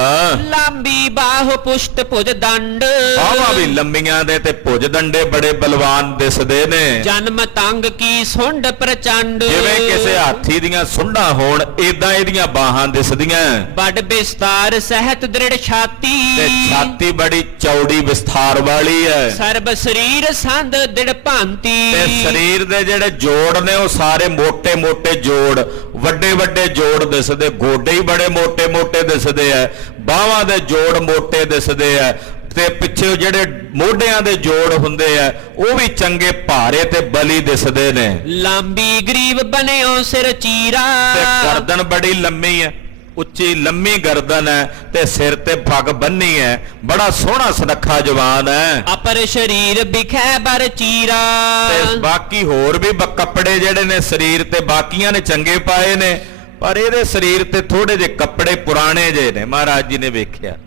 ਲਾਂਬੀ ਬਾਹ ਪੁਸ਼ਟ ਭੁਜ ਦੰਡ, ਬਾਹਾਂ ਵੀ ਲੰਮੀਆਂ ਦੇ ਤੇ ਭੁਜ ਦੰਡੇ ਬੜੇ ਬਲਵਾਨ ਦਿਸਦੇ ਨੇ। ਜਨਮ ਤੰਗ ਕੀ ਸੁੰਡ ਪ੍ਰਚੰਡ, ਜਿਵੇਂ ਕਿਸੇ ਹਾਥੀ ਦੀਆਂ ਸੁੰਡਾਂ ਹੋਣ, ਏਦਾਂ ਇਹਦੀਆਂ ਬਾਹਾਂ ਦਿਸਦੀਆਂ। ਬੜ ਵਿਸਤਾਰ ਸਹਿਤ ਦ੍ਰਿੜ ਛਾਤੀ, ਤੇ ਛਾਤੀ ਬੜੀ ਚੌੜੀ ਵਿਸਥਾਰ ਵਾਲੀ ਹੈ। ਸਰਬ ਸਰੀਰ ਸੰਧ ਦ੍ਰਿੜ ਭਾਂਤੀ, ਤੇ ਸਰੀਰ ਦੇ ਜਿਹੜੇ ਜੋੜ ਨੇ ਉਹ ਸਾਰੇ ਮੋٹے ਮੋٹے ਜੋੜ, ਵੱਡੇ ਵੱਡੇ ਜੋੜ ਦਿਸਦੇ, ਗੋਡੇ ਹੀ ਬੜੇ ਮੋٹے ਮੋٹے ਦਿਸਦੇ ਆ, ਬਾਹਾਂ ਦੇ ਜੋੜ ਮੋٹے ਦਿਸਦੇ ਆ, ਤੇ ਪਿੱਛੇ ਜਿਹੜੇ ਮੋਢਿਆਂ ਦੇ ਜੋੜ ਹੁੰਦੇ ਆ ਉਹ ਵੀ ਚੰਗੇ ਭਾਰੇ ਤੇ ਬਲੀ ਦਿਸਦੇ ਨੇ। ਲਾਂਬੀ ਗਰੀਬ ਬਨਿਓ ਸਿਰ ਚੀਰਾ, ਤੇ ਗਰਦਨ ਬੜੀ ਲੰਮੀ ਹੈ, ਉੱਚੀ ਲੰਮੀ ਗਰਦਨ ਹੈ, ਤੇ ਸਿਰ ਤੇ ਪੱਗ ਬੰਨੀ ਹੈ, ਬੜਾ ਸੋਹਣਾ ਸੁਨੱਖਾ ਜਵਾਨ ਹੈ। ਅਪਰ ਸ਼ਰੀਰ ਬਿਖੈ ਬਰ ਚੀਰਾ, ਤੇ ਬਾਕੀ ਹੋਰ ਵੀ ਕੱਪੜੇ ਜਿਹੜੇ ਨੇ ਸਰੀਰ ਤੇ ਬਾਕੀਆਂ ਨੇ ਚੰਗੇ ਪਾਏ ਨੇ, ਪਰ ਇਹਦੇ ਸਰੀਰ ਤੇ ਥੋੜੇ ਜਿਹੇ ਕੱਪੜੇ ਪੁਰਾਣੇ ਜੇ ਨੇ। ਮਹਾਰਾਜ ਜੀ ਨੇ ਵੇਖਿਆ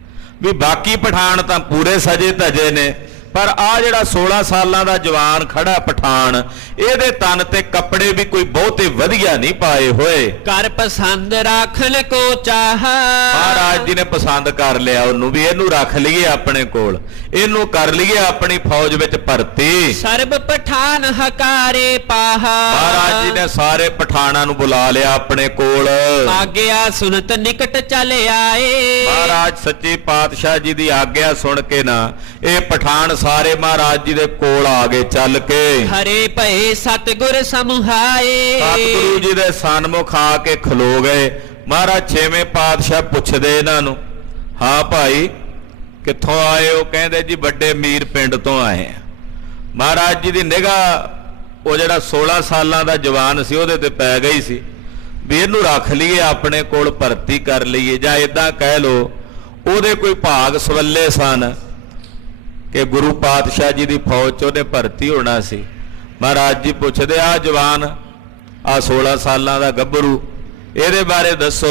ਵੀ ਬਾਕੀ ਪਠਾਨ ਤਾਂ ਪੂਰੇ ਸਜੇ ਧਜੇ ਨੇ, ਪਰ ਆ ਜਿਹੜਾ 16 ਸਾਲਾਂ ਦਾ ਜਵਾਨ ਖੜਾ ਪਠਾਨ, ਇਹਦੇ ਤਨ ਤੇ ਕੱਪੜੇ ਵੀ ਕੋਈ ਬਹੁਤੇ ਵਧੀਆ ਨਹੀਂ ਪਾਏ ਹੋਏ। ਕਰ ਪਸੰਦ ਰਾਖਨ ਕੋ ਚਾਹ, ਮਹਾਰਾਜ ਜੀ ਨੇ ਪਸੰਦ ਕਰ ਲਿਆ ਉਹਨੂੰ ਵੀ ਇਹਨੂੰ ਰੱਖ ਲਈਏ ਆਪਣੇ ਕੋਲ, ਇਹਨੂੰ ਕਰ ਲਈਏ ਆਪਣੀ ਫੌਜ ਵਿੱਚ ਭਰਤੀ। ਸਰਬ ਪਠਾਨ ਹਕਾਰੇ ਪਾਹ, ਮਹਾਰਾਜ ਜੀ ਨੇ ਸਾਰੇ ਪਠਾਨਾਂ ਨੂੰ ਬੁਲਾ ਲਿਆ ਆਪਣੇ ਕੋਲ। ਆਗਿਆ ਸੁਨਤ ਨਿਕਟ ਚਲ ਆਏ, ਮਹਾਰਾਜ ਸੱਚੇ ਪਾਤਸ਼ਾਹ ਜੀ ਦੀ ਆਗਿਆ ਸੁਣ ਕੇ ਨਾ ਇਹ ਪਠਾਨ ਸਾਰੇ ਮਹਾਰਾਜ ਜੀ ਦੇ ਕੋਲ ਆ ਗਏ ਚੱਲ ਕੇ। ਹਰੇ ਭਏ ਸਤਿਗੁਰ ਸਮੁਹਾਏ, ਸਤਿਗੁਰੂ ਜੀ ਦੇ ਸਨਮੁਖ ਆ ਕੇ ਖਲੋ ਗਏ। ਮਹਾਰਾਜ ਛੇਵੇਂ ਪਾਤਸ਼ਾਹ ਪੁੱਛਦੇ ਇਹਨਾਂ ਨੂੰ, ਹਾਂ ਭਾਈ ਕਿੱਥੋਂ ਆਏ ਹੋ? ਕਹਿੰਦੇ ਜੀ ਵੱਡੇ ਮੀਰ ਪਿੰਡ ਤੋਂ ਆਏ ਆ। ਮਹਾਰਾਜ ਜੀ ਦੀ ਨਿਗਾਹ ਉਹ ਜਿਹੜਾ 16 ਸਾਲਾਂ ਦਾ ਜਵਾਨ ਸੀ ਉਹਦੇ ਤੇ ਪੈ ਗਈ ਸੀ ਵੀ ਇਹਨੂੰ ਰੱਖ ਲਈਏ ਆਪਣੇ ਕੋਲ, ਭਰਤੀ ਕਰ ਲਈਏ, ਜਾਂ ਇਦਾਂ ਕਹਿ ਲੋ ਉਹਦੇ ਕੋਈ ਭਾਗ ਸਵੱਲੇ ਸਨ ਕਿ ਗੁਰੂ ਪਾਤਸ਼ਾਹ ਜੀ ਦੀ ਫੌਜ 'ਚ ਉਹਨੇ ਭਰਤੀ ਹੋਣਾ ਸੀ। ਮਹਾਰਾਜ ਜੀ ਪੁੱਛਦੇ, ਆ ਜਵਾਨ, ਆ 16 ਸਾਲਾਂ ਦਾ ਗੱਭਰੂ, ਇਹਦੇ ਬਾਰੇ ਦੱਸੋ।